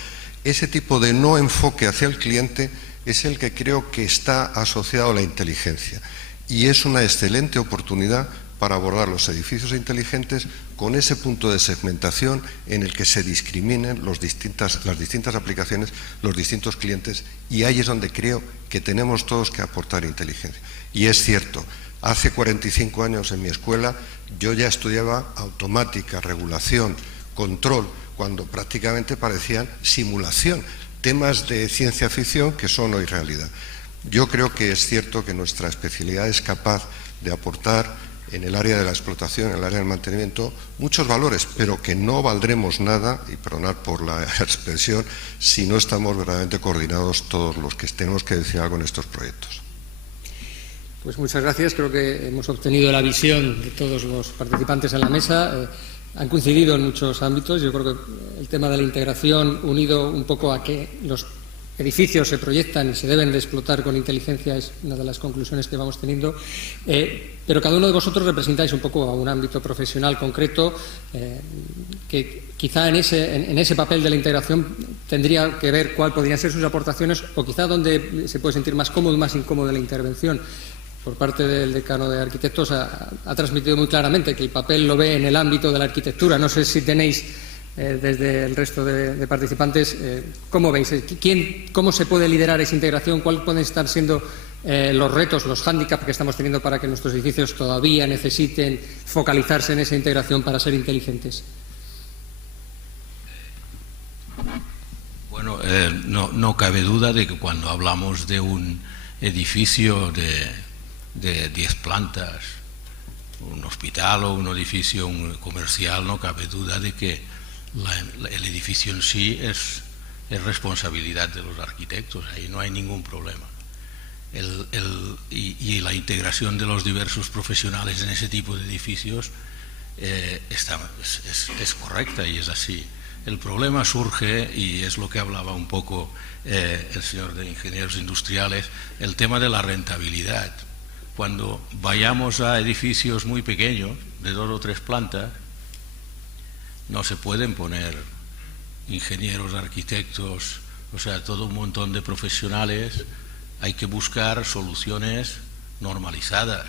ese tipo de no enfoque hacia el cliente es el que creo que está asociado a la inteligencia, y es una excelente oportunidad para abordar los edificios inteligentes con ese punto de segmentación en el que se discriminen las distintas aplicaciones, los distintos clientes, y ahí es donde creo que tenemos todos que aportar inteligencia. Y es cierto, hace 45 años en mi escuela yo ya estudiaba automática, regulación, control, cuando prácticamente parecían simulación, temas de ciencia ficción que son hoy realidad. Yo creo que es cierto que nuestra especialidad es capaz de aportar en el área de la explotación, en el área del mantenimiento, muchos valores, pero que no valdremos nada, y perdonad por la expresión, si no estamos verdaderamente coordinados todos los que tenemos que decir algo en estos proyectos. Pues muchas gracias. Creo que hemos obtenido la visión de todos los participantes en la mesa. Han coincidido en muchos ámbitos. Yo creo que el tema de la integración, unido un poco a que los edificios se proyectan y se deben de explotar con inteligencia, es una de las conclusiones que vamos teniendo, pero cada uno de vosotros representáis un poco a un ámbito profesional concreto que quizá en ese papel de la integración tendría que ver cuál podrían ser sus aportaciones, o quizá donde se puede sentir más cómodo y más incómodo la intervención. Por parte del decano de arquitectos ha transmitido muy claramente que el papel lo ve en el ámbito de la arquitectura. No sé si tenéis desde el resto de participantes, ¿cómo veis? ¿Cómo se puede liderar esa integración? ¿Cuáles pueden estar siendo los retos, los hándicaps que estamos teniendo para que nuestros edificios todavía necesiten focalizarse en esa integración para ser inteligentes? Bueno, no cabe duda de que cuando hablamos de un edificio de 10 plantas, un hospital o un edificio comercial, no cabe duda de que el edificio en sí es responsabilidad de los arquitectos, ahí no hay ningún problema. Y la integración de los diversos profesionales en ese tipo de edificios es correcta y es así. El problema surge, y es lo que hablaba un poco el señor de Ingenieros Industriales, el tema de la rentabilidad. Cuando vayamos a edificios muy pequeños, de 2 o 3 plantas, no se pueden poner ingenieros, arquitectos, o sea, todo un montón de profesionales. Hay que buscar soluciones normalizadas,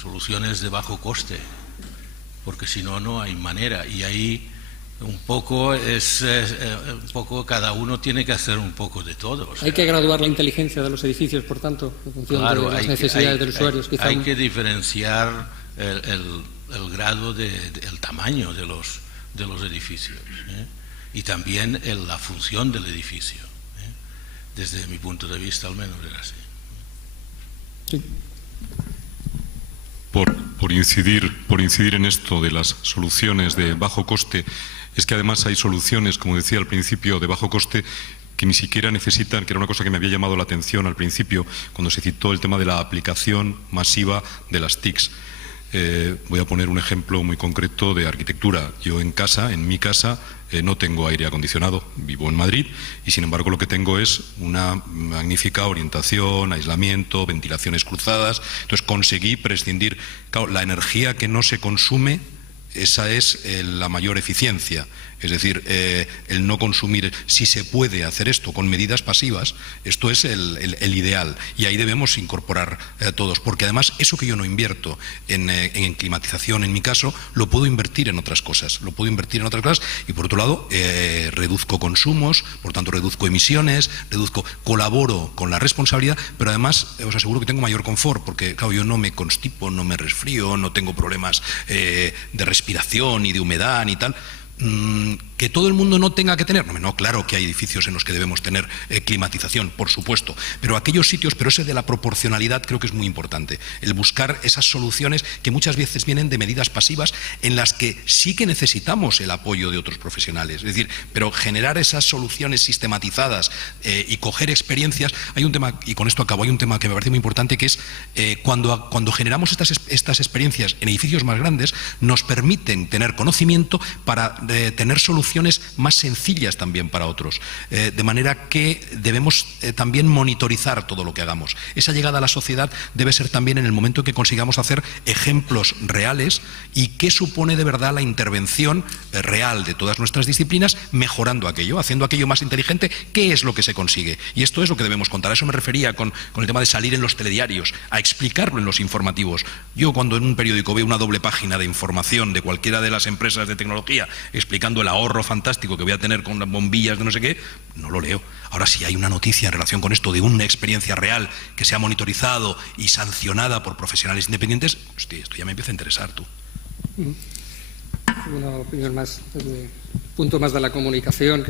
soluciones de bajo coste, porque si no, no hay manera. Y ahí un poco cada uno tiene que hacer un poco de todo. O sea, hay que graduar la inteligencia de los edificios, por tanto, en función de las necesidades de los usuarios. Hay que diferenciar el grado el tamaño de los edificios, y también la función del edificio. Desde mi punto de vista, al menos, era así. Sí. Por incidir en esto de las soluciones de bajo coste, es que además hay soluciones, como decía al principio, de bajo coste que ni siquiera necesitan, que era una cosa que me había llamado la atención al principio, cuando se citó el tema de la aplicación masiva de las TICs. Voy a poner un ejemplo muy concreto de arquitectura. Yo en mi casa, no tengo aire acondicionado, vivo en Madrid y sin embargo lo que tengo es una magnífica orientación, aislamiento, ventilaciones cruzadas. Entonces conseguí prescindir. Claro, la energía que no se consume, esa es la mayor eficiencia. Es decir, el no consumir, si se puede hacer esto con medidas pasivas, esto es el ideal. Y ahí debemos incorporar todos, porque además eso que yo no invierto en climatización, en mi caso, lo puedo invertir en otras cosas. Y por otro lado, reduzco consumos, por tanto reduzco emisiones, colaboro con la responsabilidad, pero además os aseguro que tengo mayor confort, porque claro, yo no me constipo, no me resfrío, no tengo problemas de respiración ni de humedad ni tal. Que todo el mundo no tenga que tener, no, claro que hay edificios en los que debemos tener climatización, por supuesto, pero aquellos sitios, pero ese de la proporcionalidad creo que es muy importante, el buscar esas soluciones que muchas veces vienen de medidas pasivas en las que sí que necesitamos el apoyo de otros profesionales, es decir, pero generar esas soluciones sistematizadas y coger experiencias. Hay un tema, y con esto acabo, hay un tema que me parece muy importante, que es cuando generamos estas experiencias en edificios más grandes, nos permiten tener conocimiento para tener soluciones más sencillas también para otros, de manera que debemos también monitorizar todo lo que hagamos. Esa llegada a la sociedad debe ser también en el momento que consigamos hacer ejemplos reales y qué supone de verdad la intervención real de todas nuestras disciplinas, mejorando aquello, haciendo aquello más inteligente. ¿Qué es lo que se consigue? Y esto es lo que debemos contar. A eso me refería con el tema de salir en los telediarios, a explicarlo en los informativos. Yo cuando en un periódico veo una doble página de información de cualquiera de las empresas de tecnología explicando el ahorro fantástico que voy a tener con las bombillas de no sé qué, no lo leo. Ahora, si hay una noticia en relación con esto de una experiencia real que se ha monitorizado y sancionada por profesionales independientes, hostia, esto ya me empieza a interesar, tú. Una opinión más, punto más de la comunicación.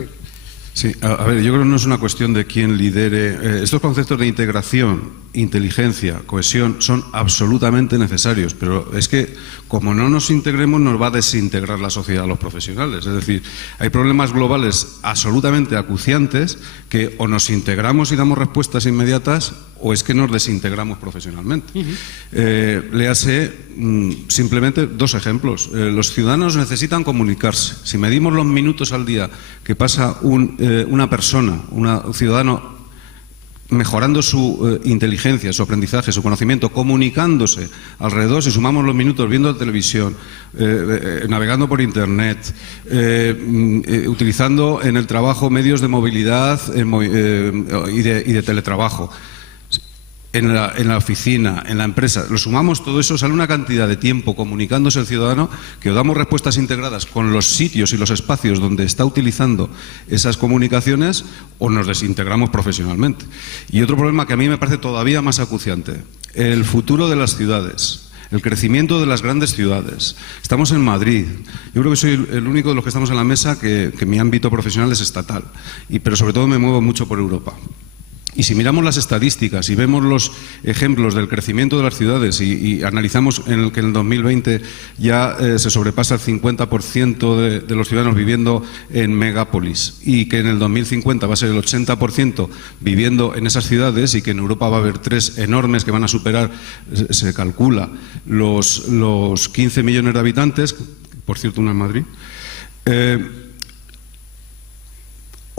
Sí, a ver, yo creo que no es una cuestión de quién lidere. Estos conceptos de integración, inteligencia, cohesión son absolutamente necesarios, pero es que como no nos integremos nos va a desintegrar la sociedad a los profesionales. Es decir, hay problemas globales absolutamente acuciantes que o nos integramos y damos respuestas inmediatas o es que nos desintegramos profesionalmente. Léase simplemente 2 ejemplos. Los ciudadanos necesitan comunicarse. Si medimos los minutos al día que pasa una persona, un ciudadano, mejorando su inteligencia, su aprendizaje, su conocimiento, comunicándose alrededor, si sumamos los minutos viendo televisión, navegando por internet, utilizando en el trabajo medios de movilidad y de teletrabajo, en la oficina, en la empresa, lo sumamos todo eso, sale una cantidad de tiempo comunicándose el ciudadano que o damos respuestas integradas con los sitios y los espacios donde está utilizando esas comunicaciones o nos desintegramos profesionalmente. Y otro problema que a mí me parece todavía más acuciante, el futuro de las ciudades, el crecimiento de las grandes ciudades. Estamos en Madrid. Yo creo que soy el único de los que estamos en la mesa que mi ámbito profesional es estatal, pero sobre todo me muevo mucho por Europa. Y si miramos las estadísticas y vemos los ejemplos del crecimiento de las ciudades y analizamos que en el 2020 ya se sobrepasa el 50% de los ciudadanos viviendo en megápolis y que en el 2050 va a ser el 80% viviendo en esas ciudades y que en Europa va a haber 3 enormes que van a superar, se calcula, los 15 millones de habitantes, por cierto una en Madrid,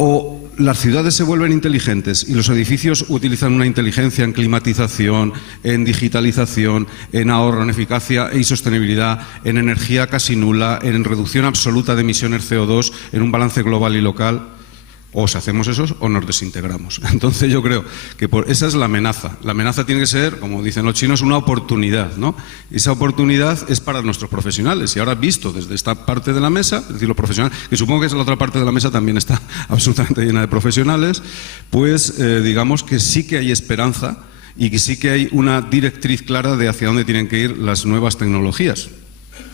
o las ciudades se vuelven inteligentes y los edificios utilizan una inteligencia en climatización, en digitalización, en ahorro, en eficacia y sostenibilidad, en energía casi nula, en reducción absoluta de emisiones CO2, en un balance global y local. O si hacemos eso o nos desintegramos. Entonces yo creo que esa es la amenaza. La amenaza tiene que ser, como dicen los chinos, una oportunidad, ¿no? Esa oportunidad es para nuestros profesionales. Y ahora visto desde esta parte de la mesa, es decir, los profesionales, que supongo que es la otra parte de la mesa también está absolutamente llena de profesionales, pues digamos que sí que hay esperanza y que sí que hay una directriz clara de hacia dónde tienen que ir las nuevas tecnologías.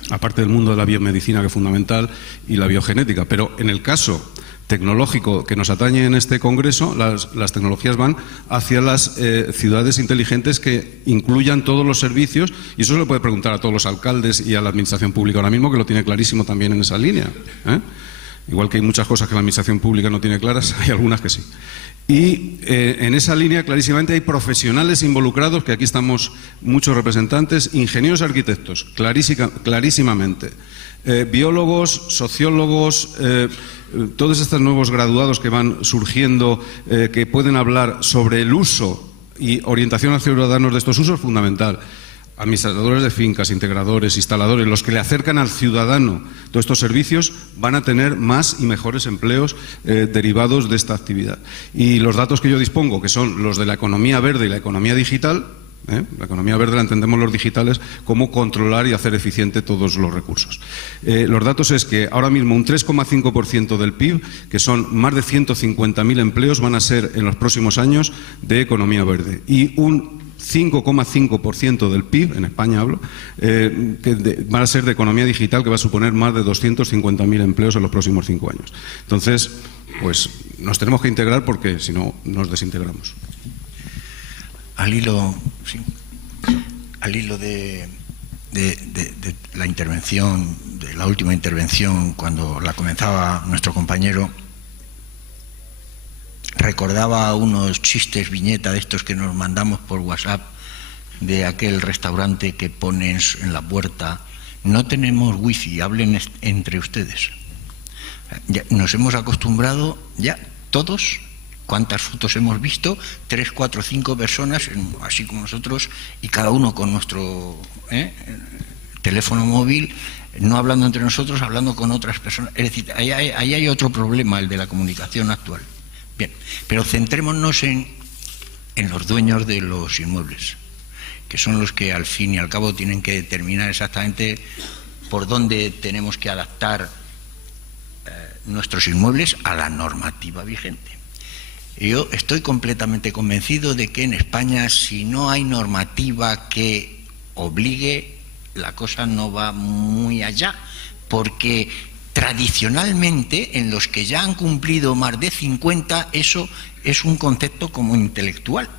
Aparte del mundo de la biomedicina, que es fundamental, y la biogenética. Pero en el caso tecnológico que nos atañe en este congreso, las tecnologías van hacia las ciudades inteligentes que incluyan todos los servicios, y eso se lo puede preguntar a todos los alcaldes y a la administración pública ahora mismo, que lo tiene clarísimo también en esa línea, ¿eh? Igual que hay muchas cosas que la administración pública no tiene claras, hay algunas que sí. Y en esa línea clarísimamente hay profesionales involucrados, que aquí estamos muchos representantes, ingenieros y arquitectos, clarísimamente. Biólogos, sociólogos, todos estos nuevos graduados que van surgiendo, que pueden hablar sobre el uso y orientación a ciudadanos de estos usos, fundamental. Administradores de fincas, integradores, instaladores, los que le acercan al ciudadano todos estos servicios, van a tener más y mejores empleos derivados de esta actividad. Y los datos que yo dispongo, que son los de la economía verde y la economía digital, la economía verde la entendemos los digitales como controlar y hacer eficiente todos los recursos. Los datos es que ahora mismo un 3,5% del PIB, que son más de 150.000 empleos, van a ser en los próximos años de economía verde. Y un 5,5% del PIB, en España hablo, va a ser de economía digital, que va a suponer más de 250.000 empleos en los próximos 5 años. Entonces, pues nos tenemos que integrar porque si no nos desintegramos. Al hilo de la intervención, de la última intervención, cuando la comenzaba nuestro compañero, recordaba unos chistes viñeta de estos que nos mandamos por WhatsApp, de aquel restaurante que pones en la puerta: no tenemos wifi, hablen entre ustedes. Ya nos hemos acostumbrado, ya todos. ¿Cuántas fotos hemos visto? 3, 4, 5 personas, así como nosotros, y cada uno con nuestro teléfono móvil, no hablando entre nosotros, hablando con otras personas. Es decir, ahí hay otro problema, el de la comunicación actual. Bien, pero centrémonos en los dueños de los inmuebles, que son los que al fin y al cabo tienen que determinar exactamente por dónde tenemos que adaptar nuestros inmuebles a la normativa vigente. Yo estoy completamente convencido de que en España, si no hay normativa que obligue, la cosa no va muy allá, porque tradicionalmente en los que ya han cumplido más de 50, eso es un concepto como intelectual.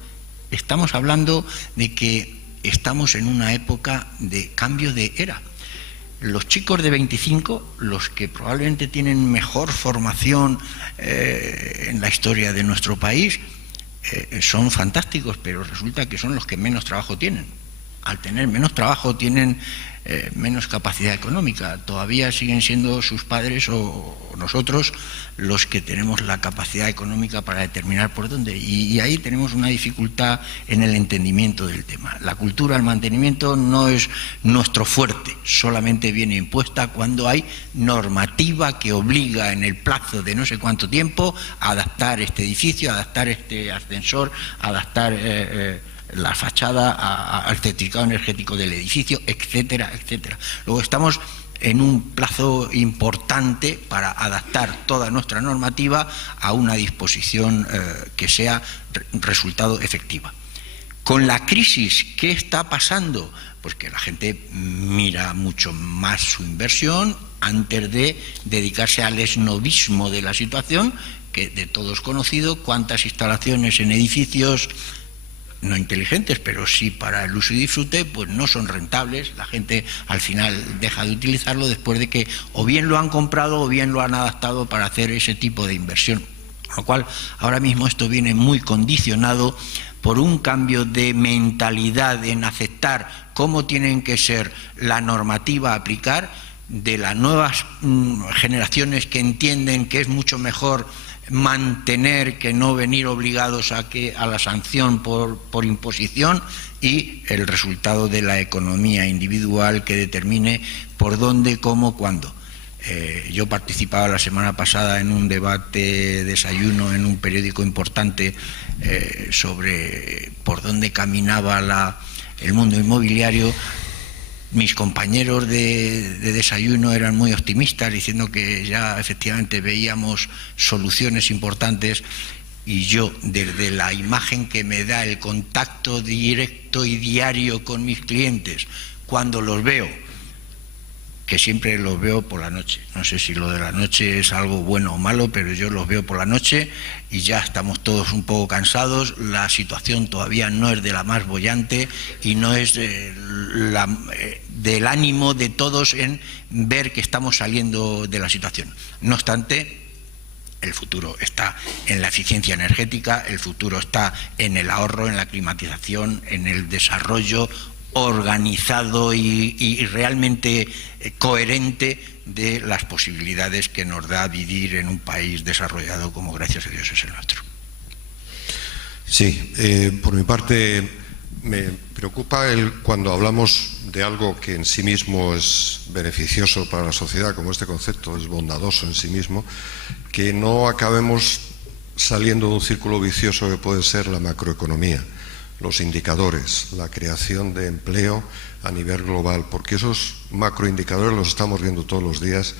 Estamos hablando de que estamos en una época de cambio de era. Los chicos de 25, los que probablemente tienen mejor formación en la historia de nuestro país, son fantásticos, pero resulta que son los que menos trabajo tienen. Al tener menos trabajo tienen menos capacidad económica. Todavía siguen siendo sus padres o nosotros los que tenemos la capacidad económica para determinar por dónde. Y ahí tenemos una dificultad en el entendimiento del tema. La cultura del mantenimiento no es nuestro fuerte, solamente viene impuesta cuando hay normativa que obliga en el plazo de no sé cuánto tiempo a adaptar este edificio, a adaptar este ascensor, a adaptar la fachada, al certificado energético del edificio, etcétera, etcétera. Luego estamos en un plazo importante para adaptar toda nuestra normativa a una disposición que sea resultado efectiva. Con la crisis, ¿qué está pasando? Pues que la gente mira mucho más su inversión antes de dedicarse al esnobismo de la situación, que de todos conocido, cuántas instalaciones en edificios no inteligentes, pero sí para el uso y disfrute, pues no son rentables. La gente al final deja de utilizarlo después de que o bien lo han comprado o bien lo han adaptado para hacer ese tipo de inversión. Con lo cual, ahora mismo esto viene muy condicionado por un cambio de mentalidad en aceptar cómo tienen que ser la normativa a aplicar de las nuevas generaciones que entienden que es mucho mejor mantener que no venir obligados a la sanción por imposición, y el resultado de la economía individual que determine por dónde, cómo, cuándo. Yo participaba la semana pasada en un debate, desayuno en un periódico importante sobre por dónde caminaba el mundo inmobiliario. Mis compañeros de desayuno eran muy optimistas, diciendo que ya efectivamente veíamos soluciones importantes, y yo, desde la imagen que me da el contacto directo y diario con mis clientes, cuando los veo, que siempre los veo por la noche. No sé si lo de la noche es algo bueno o malo, pero yo los veo por la noche y ya estamos todos un poco cansados. La situación todavía no es de la más boyante y no es del ánimo de todos en ver que estamos saliendo de la situación. No obstante, el futuro está en la eficiencia energética, el futuro está en el ahorro, en la climatización, en el desarrollo organizado y realmente coherente de las posibilidades que nos da vivir en un país desarrollado como, gracias a Dios, es el nuestro. Sí, por mi parte me preocupa cuando hablamos de algo que en sí mismo es beneficioso para la sociedad, como este concepto es bondadoso en sí mismo, que no acabemos saliendo de un círculo vicioso que puede ser la macroeconomía, los indicadores, la creación de empleo a nivel global, porque esos macroindicadores los estamos viendo todos los días,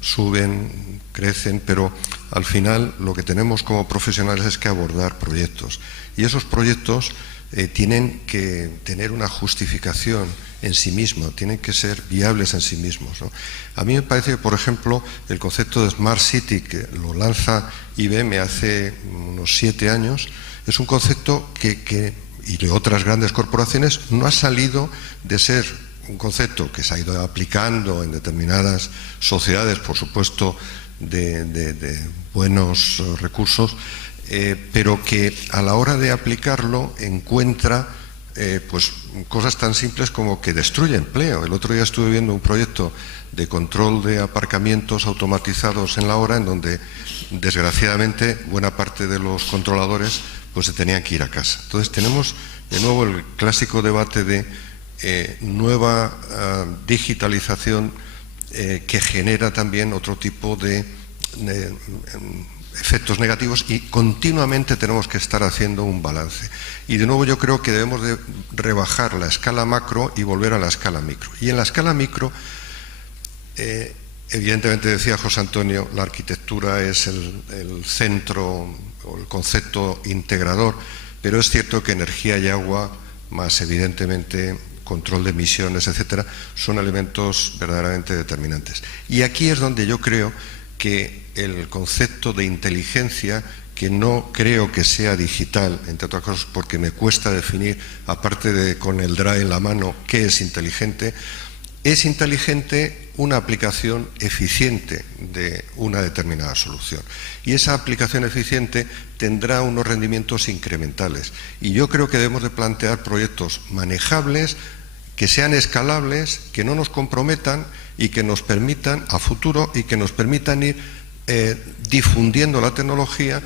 suben, crecen, pero al final lo que tenemos como profesionales es que abordar proyectos, y esos proyectos tienen que tener una justificación en sí mismo, tienen que ser viables en sí mismos, ¿no? A mí me parece que, por ejemplo, el concepto de Smart City, que lo lanza IBM hace unos 7 años, es un concepto que y de otras grandes corporaciones, no ha salido de ser un concepto que se ha ido aplicando en determinadas sociedades, por supuesto, de buenos recursos, pero que a la hora de aplicarlo encuentra pues cosas tan simples como que destruye empleo. El otro día estuve viendo un proyecto de control de aparcamientos automatizados en La Hora, en donde desgraciadamente buena parte de los controladores pues se tenían que ir a casa. Entonces tenemos de nuevo el clásico debate de nueva digitalización que genera también otro tipo de efectos negativos, y continuamente tenemos que estar haciendo un balance. Y de nuevo yo creo que debemos de rebajar la escala macro y volver a la escala micro. Y en la escala micro, evidentemente, decía José Antonio, la arquitectura es el centro o el concepto integrador, pero es cierto que energía y agua, más evidentemente control de emisiones, etcétera, son elementos verdaderamente determinantes. Y aquí es donde yo creo que el concepto de inteligencia, que no creo que sea digital, entre otras cosas porque me cuesta definir, aparte de con el DRAE en la mano, qué es inteligente una aplicación eficiente de una determinada solución. Y esa aplicación eficiente tendrá unos rendimientos incrementales. Y yo creo que debemos de plantear proyectos manejables, que sean escalables, que no nos comprometan y que nos permitan a futuro y que nos permitan ir difundiendo la tecnología,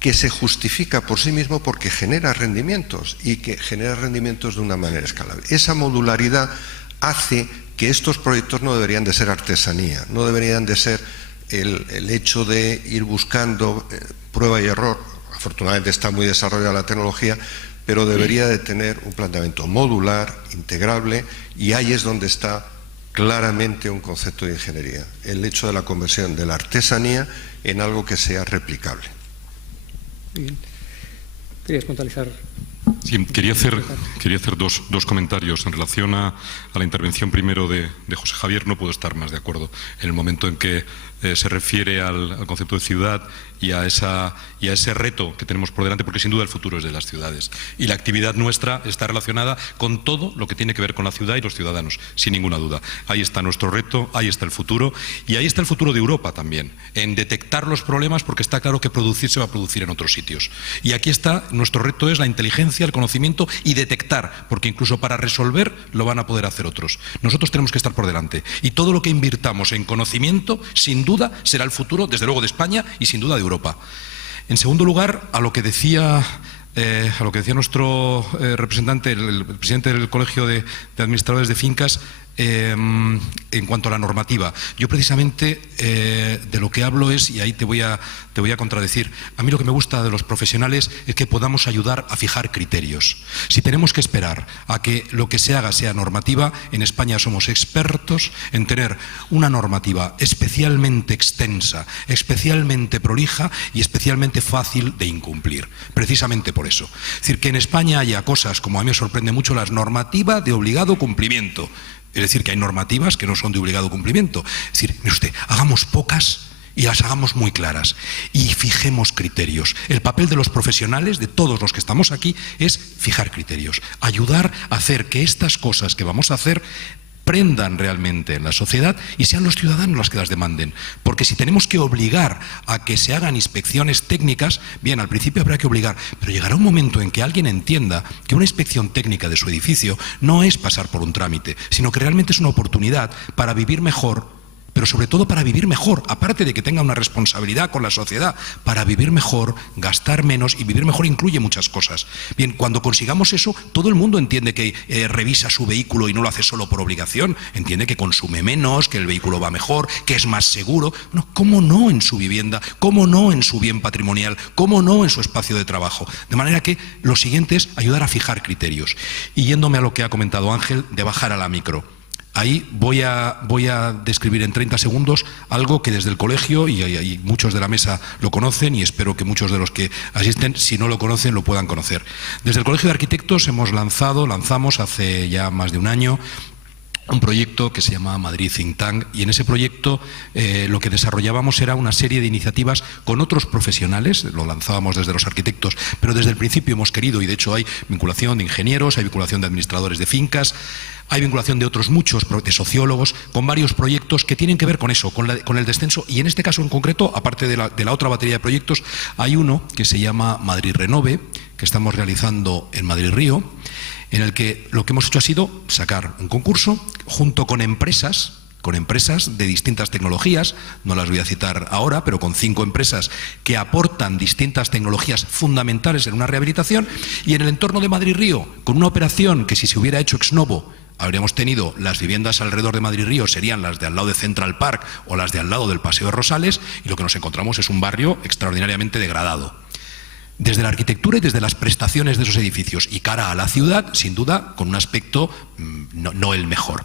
que se justifica por sí mismo porque genera rendimientos y que genera rendimientos de una manera escalable. Esa modularidad hace que estos proyectos no deberían de ser artesanía, no deberían de ser el hecho de ir buscando prueba y error. Afortunadamente está muy desarrollada la tecnología, pero debería de tener un planteamiento modular, integrable, y ahí es donde está claramente un concepto de ingeniería, el hecho de la conversión de la artesanía en algo que sea replicable. Bien. ¿Querías puntualizar? Sí, quería hacer dos comentarios en relación a la intervención primero de José Javier. No puedo estar más de acuerdo en el momento en que se refiere al concepto de ciudad y a ese reto que tenemos por delante, porque sin duda el futuro es de las ciudades. Y la actividad nuestra está relacionada con todo lo que tiene que ver con la ciudad y los ciudadanos, sin ninguna duda. Ahí está nuestro reto, ahí está el futuro, y ahí está el futuro de Europa también, en detectar los problemas, porque está claro que producir se va a producir en otros sitios. Y aquí está, nuestro reto es la inteligencia, el conocimiento y detectar, porque incluso para resolver lo van a poder hacer otros. Nosotros tenemos que estar por delante, y todo lo que invirtamos en conocimiento, sin duda, será el futuro, desde luego, de España y sin duda de Europa. En segundo lugar, a lo que decía nuestro representante, el presidente del Colegio de Administradores de Fincas, en cuanto a la normativa. Yo precisamente de lo que hablo es, y ahí te voy a contradecir, a mí lo que me gusta de los profesionales es que podamos ayudar a fijar criterios. Si tenemos que esperar a que lo que se haga sea normativa, en España somos expertos en tener una normativa especialmente extensa, especialmente prolija y especialmente fácil de incumplir. Precisamente por eso. Es decir, que en España haya cosas, como a mí me sorprende mucho, las normativas de obligado cumplimiento. Es decir, que hay normativas que no son de obligado cumplimiento. Es decir, mire usted, hagamos pocas y las hagamos muy claras y fijemos criterios. El papel de los profesionales, de todos los que estamos aquí, es fijar criterios, ayudar a hacer que estas cosas que vamos a hacer prendan realmente en la sociedad y sean los ciudadanos los que las demanden. Porque si tenemos que obligar a que se hagan inspecciones técnicas, bien, al principio habrá que obligar, pero llegará un momento en que alguien entienda que una inspección técnica de su edificio no es pasar por un trámite, sino que realmente es una oportunidad para vivir mejor, pero sobre todo para vivir mejor, aparte de que tenga una responsabilidad con la sociedad, para vivir mejor, gastar menos, y vivir mejor incluye muchas cosas. Bien, cuando consigamos eso, todo el mundo entiende que revisa su vehículo y no lo hace solo por obligación, entiende que consume menos, que el vehículo va mejor, que es más seguro. Bueno, ¿cómo no en su vivienda? ¿Cómo no en su bien patrimonial? ¿Cómo no en su espacio de trabajo? De manera que lo siguiente es ayudar a fijar criterios. Y yéndome a lo que ha comentado Ángel, de bajar a la micro. Ahí voy a describir en 30 segundos algo que desde el colegio, y muchos de la mesa lo conocen, y espero que muchos de los que asisten, si no lo conocen, lo puedan conocer. Desde el Colegio de Arquitectos lanzamos hace ya más de un año un proyecto que se llama Madrid Think Tank, y en ese proyecto lo que desarrollábamos era una serie de iniciativas con otros profesionales. Lo lanzábamos desde los arquitectos, pero desde el principio hemos querido, y de hecho hay vinculación de ingenieros, hay vinculación de administradores de fincas, hay vinculación de otros muchos, de sociólogos, con varios proyectos que tienen que ver con eso, con el descenso. Y en este caso en concreto, aparte de la otra batería de proyectos, hay uno que se llama Madrid Renove, que estamos realizando en Madrid Río, en el que lo que hemos hecho ha sido sacar un concurso junto con empresas de distintas tecnologías, no las voy a citar ahora, pero con 5 empresas que aportan distintas tecnologías fundamentales en una rehabilitación, y en el entorno de Madrid Río, con una operación que si se hubiera hecho ex novo, habríamos tenido las viviendas alrededor de Madrid Río, serían las de al lado de Central Park o las de al lado del Paseo de Rosales, y lo que nos encontramos es un barrio extraordinariamente degradado. Desde la arquitectura y desde las prestaciones de esos edificios y cara a la ciudad, sin duda, con un aspecto no el mejor.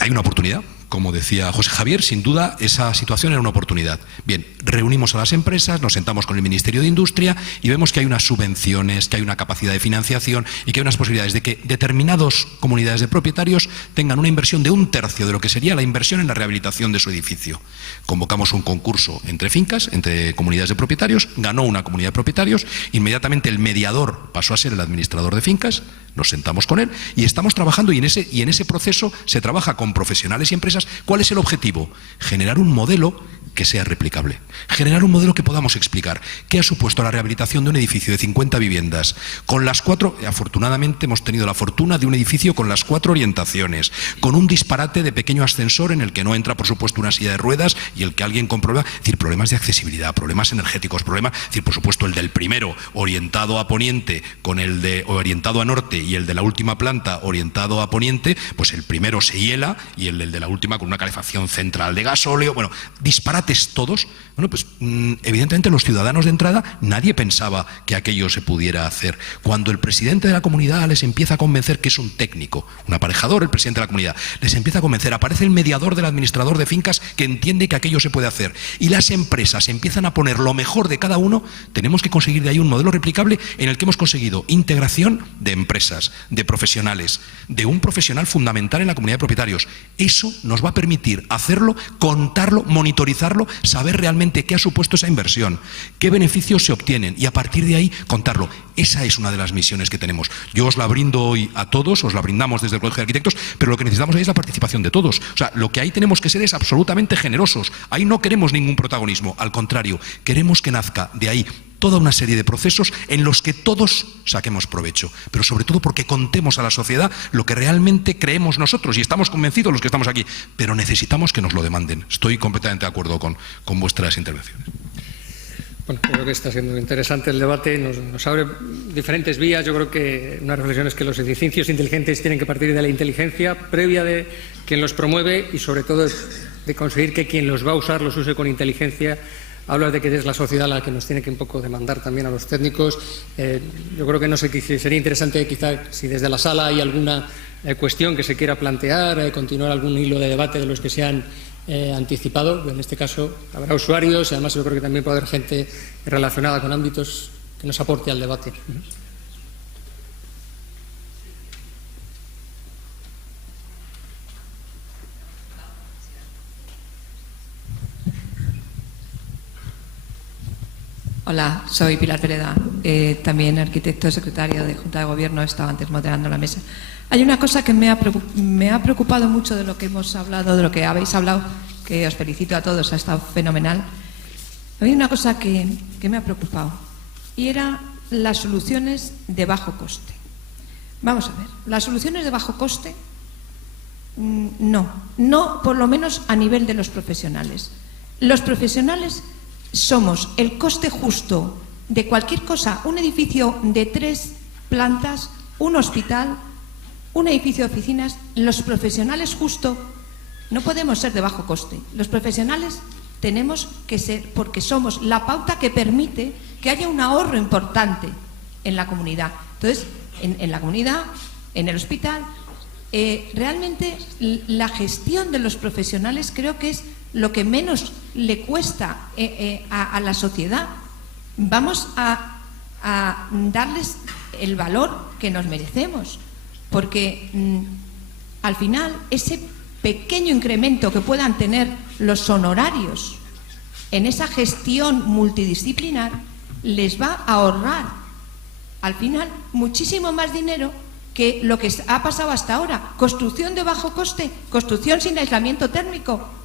Hay una oportunidad, como decía José Javier, sin duda esa situación era una oportunidad. Bien, reunimos a las empresas, nos sentamos con el Ministerio de Industria y vemos que hay unas subvenciones, que hay una capacidad de financiación y que hay unas posibilidades de que determinadas comunidades de propietarios tengan una inversión de 1/3 de lo que sería la inversión en la rehabilitación de su edificio. Convocamos un concurso entre fincas, entre comunidades de propietarios, ganó una comunidad de propietarios, inmediatamente el mediador pasó a ser el administrador de fincas, nos sentamos con él y estamos trabajando, y en ese proceso se trabaja con profesionales y empresas. ¿Cuál es el objetivo? Generar un modelo que sea replicable, generar un modelo que podamos explicar. ¿Qué ha supuesto la rehabilitación de un edificio de 50 viviendas? Con las 4, afortunadamente hemos tenido la fortuna de un edificio con las 4 orientaciones, con un disparate de pequeño ascensor en el que no entra, por supuesto, una silla de ruedas y el que alguien comprueba, es decir, problemas de accesibilidad, problemas energéticos, problemas, es decir, por supuesto, el del primero orientado a poniente con el de orientado a norte y el de la última planta orientado a poniente, pues el primero se hiela y el de la última encima con una calefacción central de gasóleo, bueno, disparates todos. Bueno, pues evidentemente los ciudadanos de entrada, nadie pensaba que aquello se pudiera hacer. Cuando el presidente de la comunidad les empieza a convencer, que es un técnico, un aparejador, el presidente de la comunidad, les empieza a convencer, aparece el mediador del administrador de fincas que entiende que aquello se puede hacer, y las empresas empiezan a poner lo mejor de cada uno, tenemos que conseguir de ahí un modelo replicable en el que hemos conseguido integración de empresas, de profesionales, de un profesional fundamental en la comunidad de propietarios. Eso nos va a permitir hacerlo, contarlo, monitorizarlo, saber realmente qué ha supuesto esa inversión, qué beneficios se obtienen, y a partir de ahí contarlo. Esa es una de las misiones que tenemos. Yo os la brindo hoy a todos, os la brindamos desde el Colegio de Arquitectos, pero lo que necesitamos ahí es la participación de todos. O sea, lo que ahí tenemos que ser es absolutamente generosos. Ahí no queremos ningún protagonismo, al contrario, queremos que nazca de ahí toda una serie de procesos en los que todos saquemos provecho, pero sobre todo porque contemos a la sociedad lo que realmente creemos nosotros, y estamos convencidos los que estamos aquí, pero necesitamos que nos lo demanden. Estoy completamente de acuerdo con vuestras intervenciones. Bueno, creo que está siendo interesante el debate, nos abre diferentes vías. Yo creo que una reflexión es que los edificios inteligentes tienen que partir de la inteligencia previa de quien los promueve, y sobre todo de conseguir que quien los va a usar los use con inteligencia. Hablas de que es la sociedad la que nos tiene que un poco demandar también a los técnicos. Yo creo que no sé, sería interesante quizá si desde la sala hay alguna cuestión que se quiera plantear, continuar algún hilo de debate de los que se han anticipado. En este caso habrá usuarios y además yo creo que también puede haber gente relacionada con ámbitos que nos aporte al debate. Hola, soy Pilar Pereda, también arquitecto, secretario de Junta de Gobierno, estaba antes moderando la mesa. Hay una cosa que me ha preocupado mucho de lo que hemos hablado, de lo que habéis hablado, que os felicito a todos, ha estado fenomenal. Hay una cosa que me ha preocupado, y era las soluciones de bajo coste. Vamos a ver, las soluciones de bajo coste, no por lo menos a nivel de los profesionales. Los profesionales somos el coste justo de cualquier cosa, un edificio de 3 plantas, un hospital, un edificio de oficinas. Los profesionales justo no podemos ser de bajo coste. Los profesionales tenemos que ser, porque somos la pauta que permite que haya un ahorro importante en la comunidad. Entonces, en la comunidad, en el hospital, realmente la gestión de los profesionales creo que es lo que menos le cuesta a la sociedad. Vamos a darles el valor que nos merecemos, porque al final ese pequeño incremento que puedan tener los honorarios en esa gestión multidisciplinar les va a ahorrar al final muchísimo más dinero que lo que ha pasado hasta ahora. Construcción de bajo coste, construcción sin aislamiento térmico.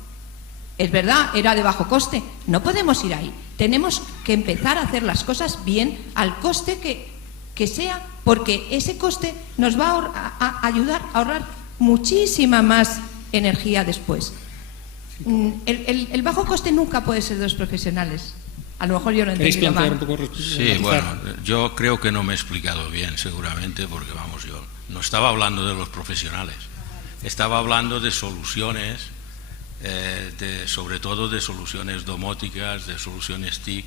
Es verdad, era de bajo coste. No podemos ir ahí. Tenemos que empezar a hacer las cosas bien al coste que sea, porque ese coste nos va a ayudar a ahorrar muchísima más energía después. El bajo coste nunca puede ser de los profesionales. A lo mejor yo lo he entendido mal. Sí, bueno, yo creo que no me he explicado bien, seguramente, porque vamos, yo no estaba hablando de los profesionales. Estaba hablando de soluciones, sobre todo de soluciones domóticas, de soluciones TIC,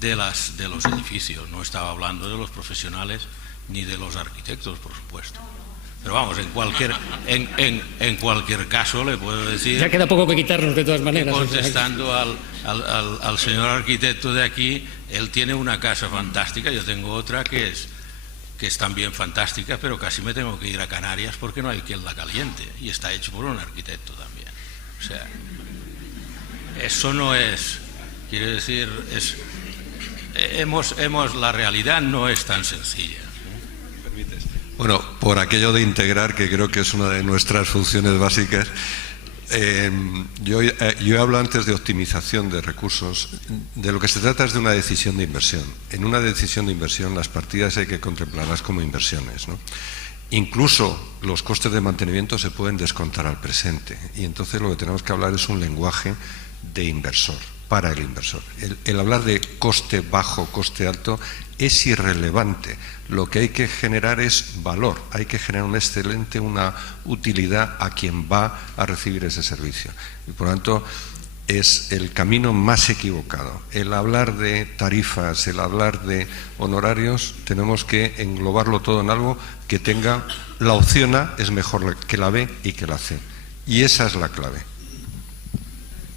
de los edificios. No estaba hablando de los profesionales ni de los arquitectos, por supuesto. Pero vamos, en cualquier caso le puedo decir... Ya queda poco que quitarnos de todas maneras. Contestando al señor arquitecto de aquí, él tiene una casa fantástica, yo tengo otra que es también fantástica, pero casi me tengo que ir a Canarias porque no hay quien la caliente, y está hecho por un arquitecto también. O sea, eso no es, quiere decir, la realidad no es tan sencilla. Bueno, por aquello de integrar, que creo que es una de nuestras funciones básicas, yo he hablado antes de optimización de recursos. De lo que se trata es de una decisión de inversión. En una decisión de inversión las partidas hay que contemplarlas como inversiones, ¿no? Incluso los costes de mantenimiento se pueden descontar al presente, y entonces lo que tenemos que hablar es un lenguaje de inversor. para el inversor. El hablar de coste bajo, coste alto es irrelevante. Lo que hay que generar es valor, hay que generar una utilidad a quien va a recibir ese servicio. Y por lo tanto, es el camino más equivocado. El hablar de tarifas, el hablar de honorarios, tenemos que englobarlo todo en algo que tenga la opción A es mejor que la B y que la C. Y esa es la clave.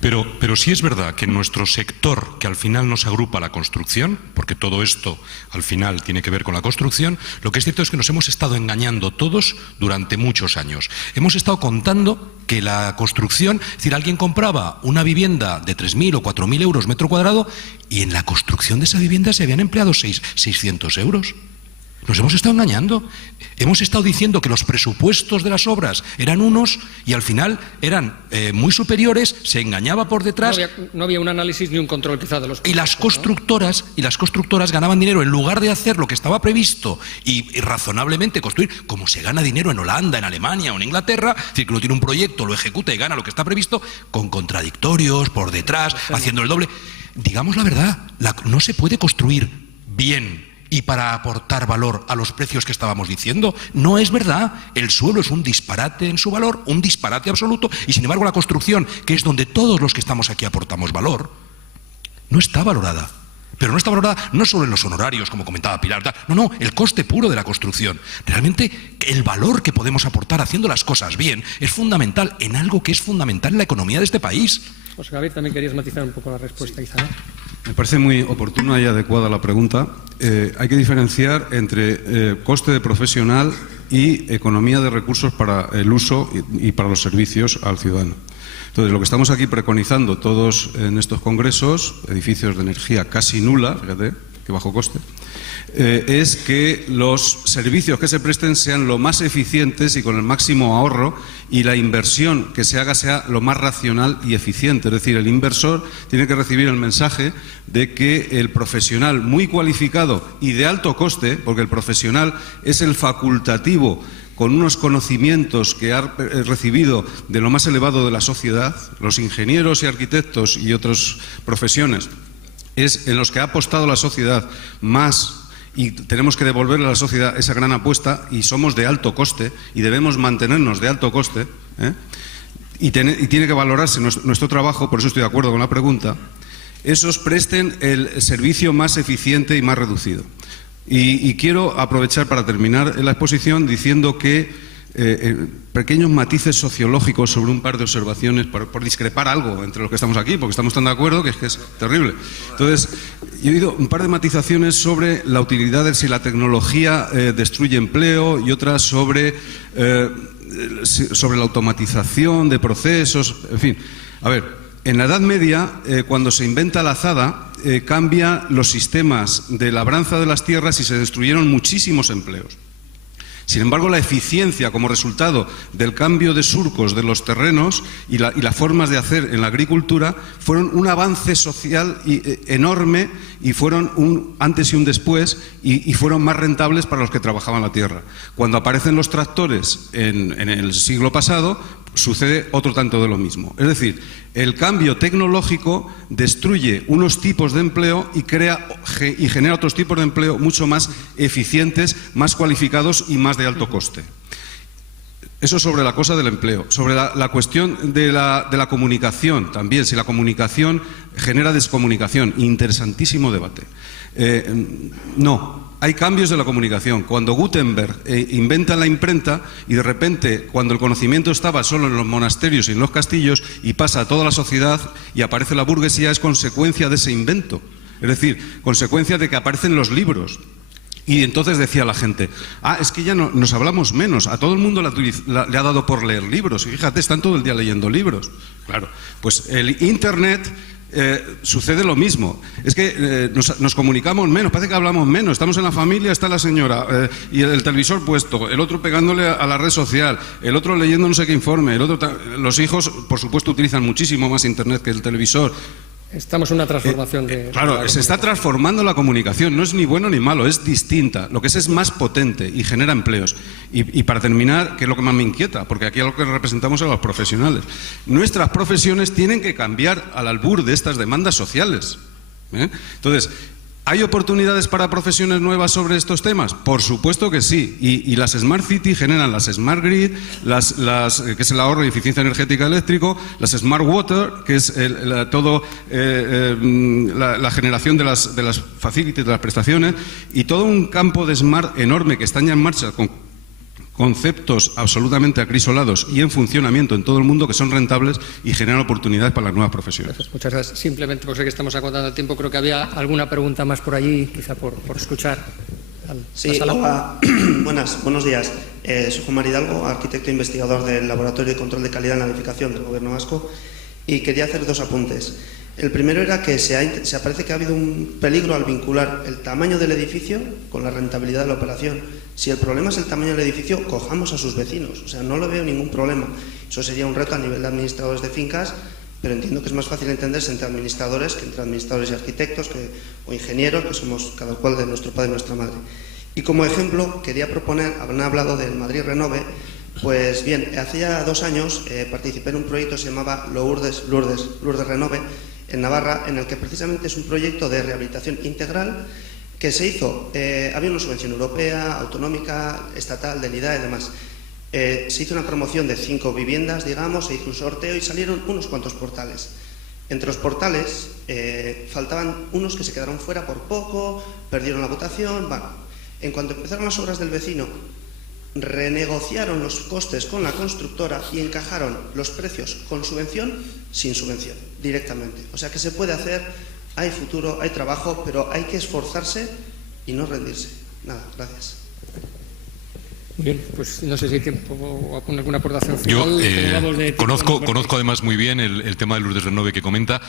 Pero sí es verdad que en nuestro sector, que al final nos agrupa la construcción, porque todo esto al final tiene que ver con la construcción, lo que es cierto es que nos hemos estado engañando todos durante muchos años. Hemos estado contando que la construcción, es decir, alguien compraba una vivienda de 3.000 o 4.000 euros metro cuadrado y en la construcción de esa vivienda se habían empleado 600 euros. Nos hemos estado engañando. Hemos estado diciendo que los presupuestos de las obras eran unos y al final eran muy superiores, se engañaba por detrás. No había un análisis ni un control quizá de los y las constructoras ganaban dinero en lugar de hacer lo que estaba previsto y razonablemente construir, como se gana dinero en Holanda, en Alemania o en Inglaterra, es decir, que uno tiene un proyecto, lo ejecuta y gana lo que está previsto, con contradictorios por detrás, haciendo el doble. Digamos la verdad, no se puede construir bien y para aportar valor a los precios que estábamos diciendo. No es verdad. El suelo es un disparate en su valor, un disparate absoluto, y sin embargo la construcción, que es donde todos los que estamos aquí aportamos valor, no está valorada. Pero no está valorada no solo en los honorarios, como comentaba Pilar, no, el coste puro de la construcción. Realmente el valor que podemos aportar haciendo las cosas bien es fundamental en algo que es fundamental en la economía de este país. José Javier, también querías matizar un poco la respuesta, quizá, ¿no? Me parece muy oportuna y adecuada la pregunta. Hay que diferenciar entre coste de profesional y economía de recursos para el uso y para los servicios al ciudadano. Entonces, lo que estamos aquí preconizando todos en estos congresos, edificios de energía casi nula, fíjate, qué bajo coste, es que los servicios que se presten sean lo más eficientes y con el máximo ahorro, y la inversión que se haga sea lo más racional y eficiente. Es decir, el inversor tiene que recibir el mensaje de que el profesional muy cualificado y de alto coste, porque el profesional es el facultativo con unos conocimientos que ha recibido de lo más elevado de la sociedad, los ingenieros y arquitectos y otras profesiones, es en los que ha apostado la sociedad más, y tenemos que devolverle a la sociedad esa gran apuesta, y somos de alto coste y debemos mantenernos de alto coste, y tiene que valorarse nuestro trabajo. Por eso estoy de acuerdo con la pregunta. Esos presten el servicio más eficiente y más reducido. Y quiero aprovechar para terminar la exposición diciendo que pequeños matices sociológicos sobre un par de observaciones por discrepar algo entre los que estamos aquí, porque estamos tan de acuerdo que es terrible. Entonces, yo he oído un par de matizaciones sobre la utilidad de si la tecnología destruye empleo, y otras sobre la automatización de procesos, en fin. A ver, en la Edad Media, cuando se inventa la azada, cambia los sistemas de labranza de las tierras y se destruyeron muchísimos empleos. Sin embargo, la eficiencia como resultado del cambio de surcos de los terrenos y las formas de hacer en la agricultura fueron un avance social enorme, y fueron un antes y un después, y fueron más rentables para los que trabajaban la tierra. Cuando aparecen los tractores en el siglo pasado, sucede otro tanto de lo mismo. Es decir, el cambio tecnológico destruye unos tipos de empleo y genera otros tipos de empleo mucho más eficientes, más cualificados y más de alto coste. Eso sobre la cosa del empleo. Sobre la cuestión de la comunicación también, si la comunicación genera descomunicación. Interesantísimo debate. No. Hay cambios de la comunicación. Cuando Gutenberg inventa la imprenta, y de repente, cuando el conocimiento estaba solo en los monasterios y en los castillos y pasa a toda la sociedad y aparece la burguesía, es consecuencia de ese invento. Es decir, consecuencia de que aparecen los libros. Y entonces decía la gente, es que ya no, nos hablamos menos, a todo el mundo le ha dado por leer libros, y fíjate, están todo el día leyendo libros. Claro, pues el Internet sucede lo mismo. Es que nos comunicamos menos, parece que hablamos menos. Estamos en la familia, está la señora y el televisor puesto, el otro pegándole a la red social, el otro leyendo no sé qué informe, los hijos, por supuesto, utilizan muchísimo más Internet que el televisor. Estamos en una transformación de... Claro, se está transformando la comunicación, no es ni bueno ni malo, es distinta. Lo que es más potente y genera empleos. Y para terminar, que es lo que más me inquieta, porque aquí lo que representamos a los profesionales. Nuestras profesiones tienen que cambiar al albur de estas demandas sociales. Entonces, ¿hay oportunidades para profesiones nuevas sobre estos temas? Por supuesto que sí. Y las Smart City generan las Smart Grid, que es el ahorro y eficiencia energética eléctrico, las Smart Water, que es la generación de las facilities, de las prestaciones, y todo un campo de Smart enorme que está ya en marcha con conceptos absolutamente acrisolados y en funcionamiento en todo el mundo que son rentables y generan oportunidades para las nuevas profesiones. Muchas gracias. Simplemente, porque sé que estamos acotando el tiempo, creo que había alguna pregunta más por allí, quizá por escuchar. Sí, hola. Buenos días. Soy Juan María Hidalgo, arquitecto e investigador del Laboratorio de Control de Calidad en la Edificación del Gobierno Vasco, y quería hacer dos apuntes. El primero era que se parece que ha habido un peligro al vincular el tamaño del edificio con la rentabilidad de la operación. Si el problema es el tamaño del edificio, cojamos a sus vecinos. O sea, no lo veo ningún problema. Eso sería un reto a nivel de administradores de fincas, pero entiendo que es más fácil entenderse entre administradores que entre administradores y arquitectos o ingenieros, que somos cada cual de nuestro padre y nuestra madre. Y como ejemplo, quería proponer, han hablado del Madrid Renove. Pues bien, hace ya 2 años participé en un proyecto que se llamaba Lourdes Renove en Navarra, en el que precisamente es un proyecto de rehabilitación integral que se hizo, había una subvención europea, autonómica, estatal, del IDA y demás. Se hizo una promoción de 5 viviendas, digamos, se hizo un sorteo y salieron unos cuantos portales. Entre los portales faltaban unos que se quedaron fuera por poco, perdieron la votación. Bueno, en cuanto empezaron las obras del vecino, renegociaron los costes con la constructora y encajaron los precios con subvención, sin subvención, directamente. O sea que se puede hacer, hay futuro, hay trabajo, pero hay que esforzarse y no rendirse. Nada, gracias. Bien, pues no sé si hay tiempo o alguna aportación Yo final. conozco además muy bien el tema de Lourdes Renove que comenta.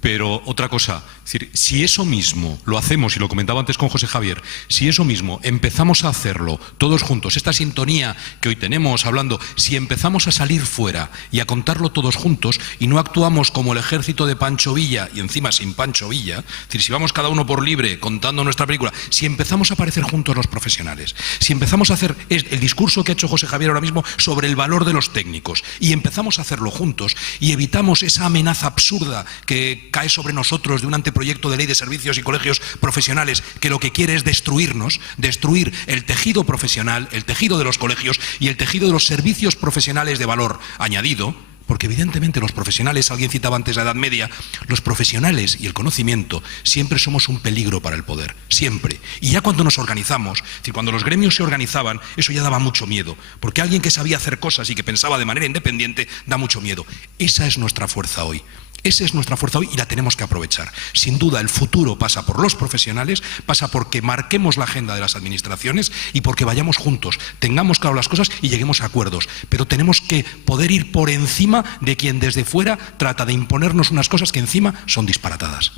Pero otra cosa, es decir, si eso mismo lo hacemos, y lo comentaba antes con José Javier, si eso mismo empezamos a hacerlo todos juntos, esta sintonía que hoy tenemos hablando, si empezamos a salir fuera y a contarlo todos juntos y no actuamos como el ejército de Pancho Villa y encima sin Pancho Villa, es decir, si vamos cada uno por libre contando nuestra película, si empezamos a aparecer juntos los profesionales, si empezamos a hacer el discurso que ha hecho José Javier ahora mismo sobre el valor de los técnicos y empezamos a hacerlo juntos y evitamos esa amenaza absurda que cae sobre nosotros de un anteproyecto de ley de servicios y colegios profesionales que lo que quiere es destruirnos, destruir el tejido profesional, el tejido de los colegios y el tejido de los servicios profesionales de valor añadido, porque evidentemente los profesionales, alguien citaba antes la Edad Media, los profesionales y el conocimiento siempre somos un peligro para el poder, siempre. Y ya cuando nos organizamos, es decir, cuando los gremios se organizaban, eso ya daba mucho miedo, porque alguien que sabía hacer cosas y que pensaba de manera independiente da mucho miedo. Esa es nuestra fuerza hoy. Esa es nuestra fuerza hoy y la tenemos que aprovechar. Sin duda, el futuro pasa por los profesionales, pasa porque marquemos la agenda de las administraciones y porque vayamos juntos, tengamos claro las cosas y lleguemos a acuerdos. Pero tenemos que poder ir por encima de quien desde fuera trata de imponernos unas cosas que encima son disparatadas.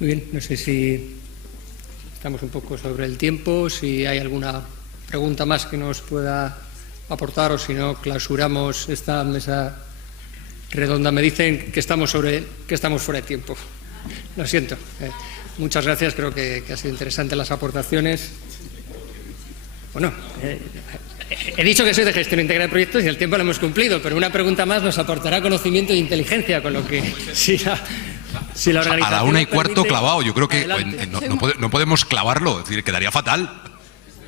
Muy bien, no sé si estamos un poco sobre el tiempo, si hay alguna pregunta más que nos pueda aportar o si no, clausuramos esta mesa redonda. Me dicen que estamos fuera de tiempo. Lo siento. Muchas gracias, creo que ha sido interesante las aportaciones. Bueno, he dicho que soy de gestión integral de proyectos y el tiempo lo hemos cumplido, pero una pregunta más nos aportará conocimiento e inteligencia, con lo que si la organización a la 1:15 permite, clavado, yo creo que no podemos clavarlo, es decir, quedaría fatal.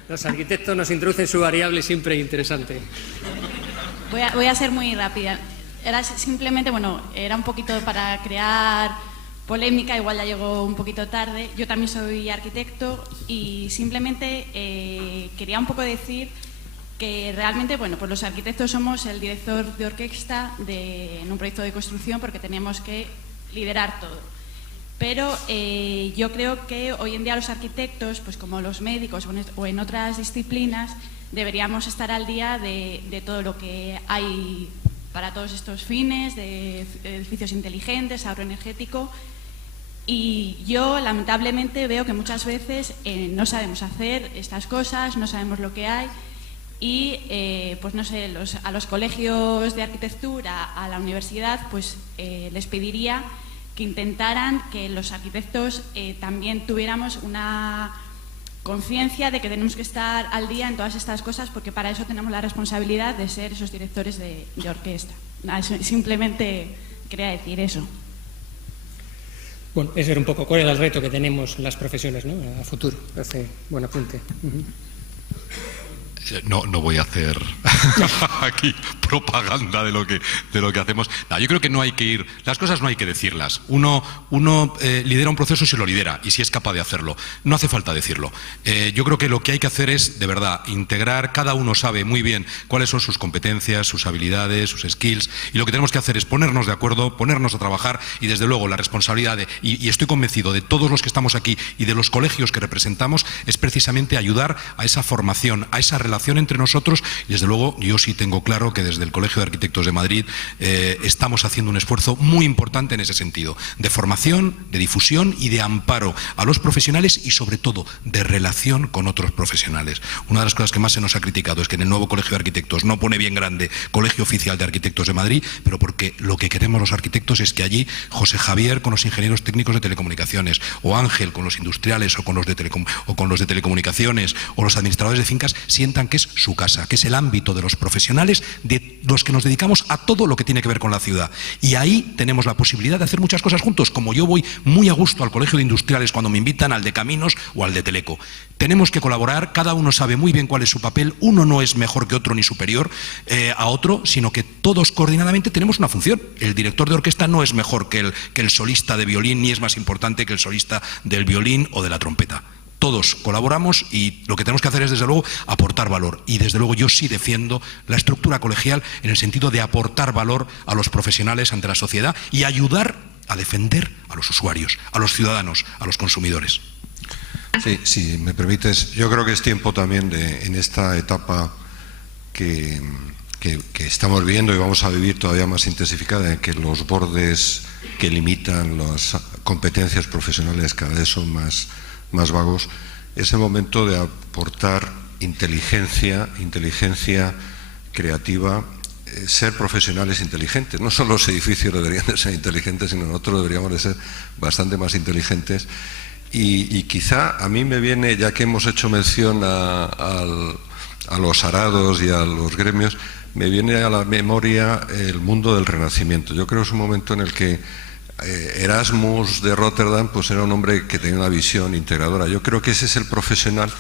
Los arquitectos nos introducen su variable siempre interesante. Voy a ser muy rápida. Era simplemente, era un poquito para crear polémica, igual ya llegó un poquito tarde. Yo también soy arquitecto y simplemente quería un poco decir que realmente, pues los arquitectos somos el director de orquesta en un proyecto de construcción porque tenemos que liderar todo. Pero yo creo que hoy en día los arquitectos, pues como los médicos o en otras disciplinas, deberíamos estar al día de todo lo que hay para todos estos fines, de edificios inteligentes, ahorro energético. Y yo, lamentablemente, veo que muchas veces no sabemos hacer estas cosas, no sabemos lo que hay. y pues no sé, a los colegios de arquitectura, a la universidad, pues les pediría que intentaran que los arquitectos también tuviéramos una conciencia de que tenemos que estar al día en todas estas cosas, porque para eso tenemos la responsabilidad de ser esos directores de orquesta. Simplemente quería decir eso. Bueno, ese era un poco cuál era el reto que tenemos en las profesiones, ¿no?, a futuro. Hace buen apunte. No voy a hacer aquí propaganda de lo que hacemos. No, yo creo que no hay que ir, las cosas no hay que decirlas. Uno lidera un proceso si lo lidera y si es capaz de hacerlo. No hace falta decirlo. Yo creo que lo que hay que hacer es, de verdad, integrar. Cada uno sabe muy bien cuáles son sus competencias, sus habilidades, sus skills, y lo que tenemos que hacer es ponernos de acuerdo, ponernos a trabajar, y desde luego la responsabilidad y estoy convencido de todos los que estamos aquí y de los colegios que representamos, es precisamente ayudar a esa formación, a esa relación entre nosotros. Y desde luego yo sí tengo claro que desde el Colegio de Arquitectos de Madrid estamos haciendo un esfuerzo muy importante en ese sentido, de formación, de difusión y de amparo a los profesionales, y sobre todo de relación con otros profesionales. Una de las cosas que más se nos ha criticado es que en el nuevo Colegio de Arquitectos no pone bien grande Colegio Oficial de Arquitectos de Madrid, pero porque lo que queremos los arquitectos es que allí José Javier con los ingenieros técnicos de telecomunicaciones, o Ángel con los industriales o con los de telecomunicaciones, o los administradores de fincas, sientan que es su casa, que es el ámbito de los profesionales, de los que nos dedicamos a todo lo que tiene que ver con la ciudad. Y ahí tenemos la posibilidad de hacer muchas cosas juntos, como yo voy muy a gusto al Colegio de Industriales cuando me invitan, al de Caminos o al de Teleco. Tenemos que colaborar, cada uno sabe muy bien cuál es su papel, uno no es mejor que otro ni superior a otro, sino que todos coordinadamente tenemos una función. El director de orquesta no es mejor que el solista de violín, ni es más importante que el solista del violín o de la trompeta. Todos colaboramos y lo que tenemos que hacer es, desde luego, aportar valor. Y desde luego yo sí defiendo la estructura colegial en el sentido de aportar valor a los profesionales ante la sociedad y ayudar a defender a los usuarios, a los ciudadanos, a los consumidores. Sí, si me permites, yo creo que es tiempo también en esta etapa que estamos viendo y vamos a vivir todavía más intensificada, en que los bordes que limitan las competencias profesionales cada vez son más vagos, es el momento de aportar inteligencia creativa, ser profesionales inteligentes. No solo los edificios deberían de ser inteligentes, sino nosotros deberíamos de ser bastante más inteligentes. Y quizá a mí me viene, ya que hemos hecho mención a los arados y a los gremios, me viene a la memoria el mundo del Renacimiento. Yo creo que es un momento en el que Erasmus de Rotterdam pues era un hombre que tenía una visión integradora. Yo creo que ese es el profesional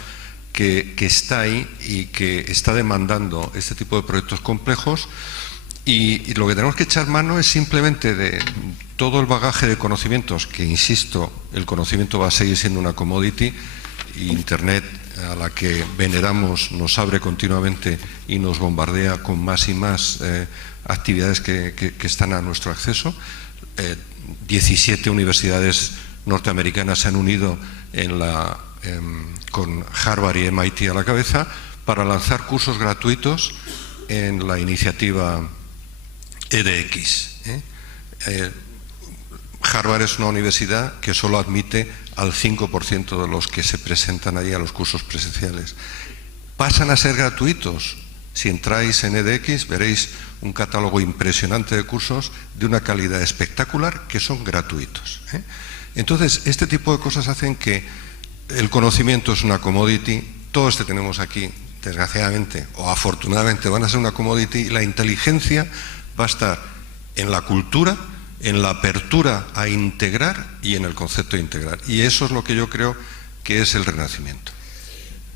que está ahí y que está demandando este tipo de proyectos complejos, y lo que tenemos que echar mano es simplemente de todo el bagaje de conocimientos, que insisto, el conocimiento va a seguir siendo una commodity, y Internet, a la que veneramos, nos abre continuamente y nos bombardea con más y más actividades que están a nuestro acceso. 17 universidades norteamericanas se han unido con Harvard y MIT a la cabeza para lanzar cursos gratuitos en la iniciativa edX. Harvard es una universidad que solo admite al 5% de los que se presentan allí a los cursos presenciales. Pasan a ser gratuitos. Si entráis en edX veréis un catálogo impresionante de cursos de una calidad espectacular que son gratuitos. Entonces, este tipo de cosas hacen que el conocimiento es una commodity. Todos que tenemos aquí, desgraciadamente o afortunadamente, van a ser una commodity, y la inteligencia va a estar en la cultura, en la apertura a integrar y en el concepto de integrar. Y eso es lo que yo creo que es el Renacimiento.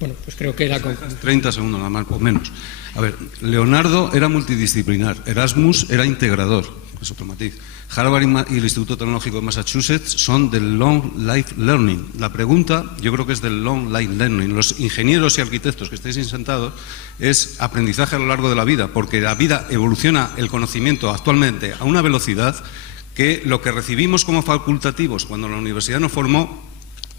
Bueno, pues creo que era... 30 segundos nada más, o menos. A ver, Leonardo era multidisciplinar, Erasmus era integrador, es otro matiz. Harvard y el Instituto Tecnológico de Massachusetts son del Long Life Learning. La pregunta, yo creo que es del Long Life Learning. Los ingenieros y arquitectos que estáis sentados, es aprendizaje a lo largo de la vida, porque la vida evoluciona el conocimiento actualmente a una velocidad que lo que recibimos como facultativos cuando la universidad nos formó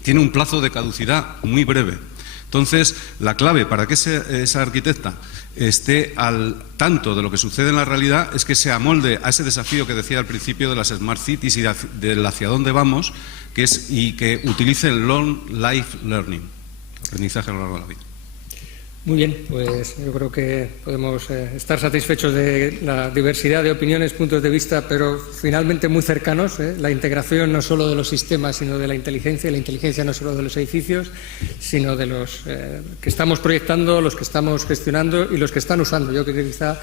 tiene un plazo de caducidad muy breve. Entonces, la clave para que esa arquitecta esté al tanto de lo que sucede en la realidad es que se amolde a ese desafío que decía al principio de las Smart Cities y del hacia dónde vamos, y que utilice el Long Life Learning, aprendizaje a lo largo de la vida. Muy bien, pues yo creo que podemos estar satisfechos de la diversidad de opiniones, puntos de vista, pero finalmente muy cercanos. La integración no solo de los sistemas, sino de la inteligencia, y la inteligencia no solo de los edificios, sino de los que estamos proyectando, los que estamos gestionando y los que están usando. Yo creo que quizá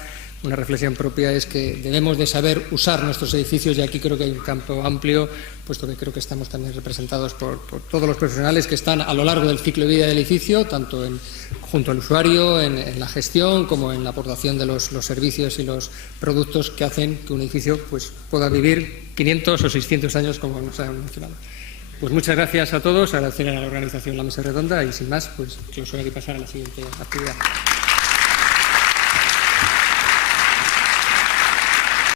una reflexión propia es que debemos de saber usar nuestros edificios, y aquí creo que hay un campo amplio, puesto que creo que estamos también representados por todos los profesionales que están a lo largo del ciclo de vida del edificio, tanto junto al usuario, en la gestión, como en la aportación de los servicios y los productos que hacen que un edificio pues, pueda vivir 500 o 600 años, como nos han mencionado. Pues muchas gracias a todos, agradecer a la organización La Mesa Redonda y sin más, pues clausurar y pasar a la siguiente actividad.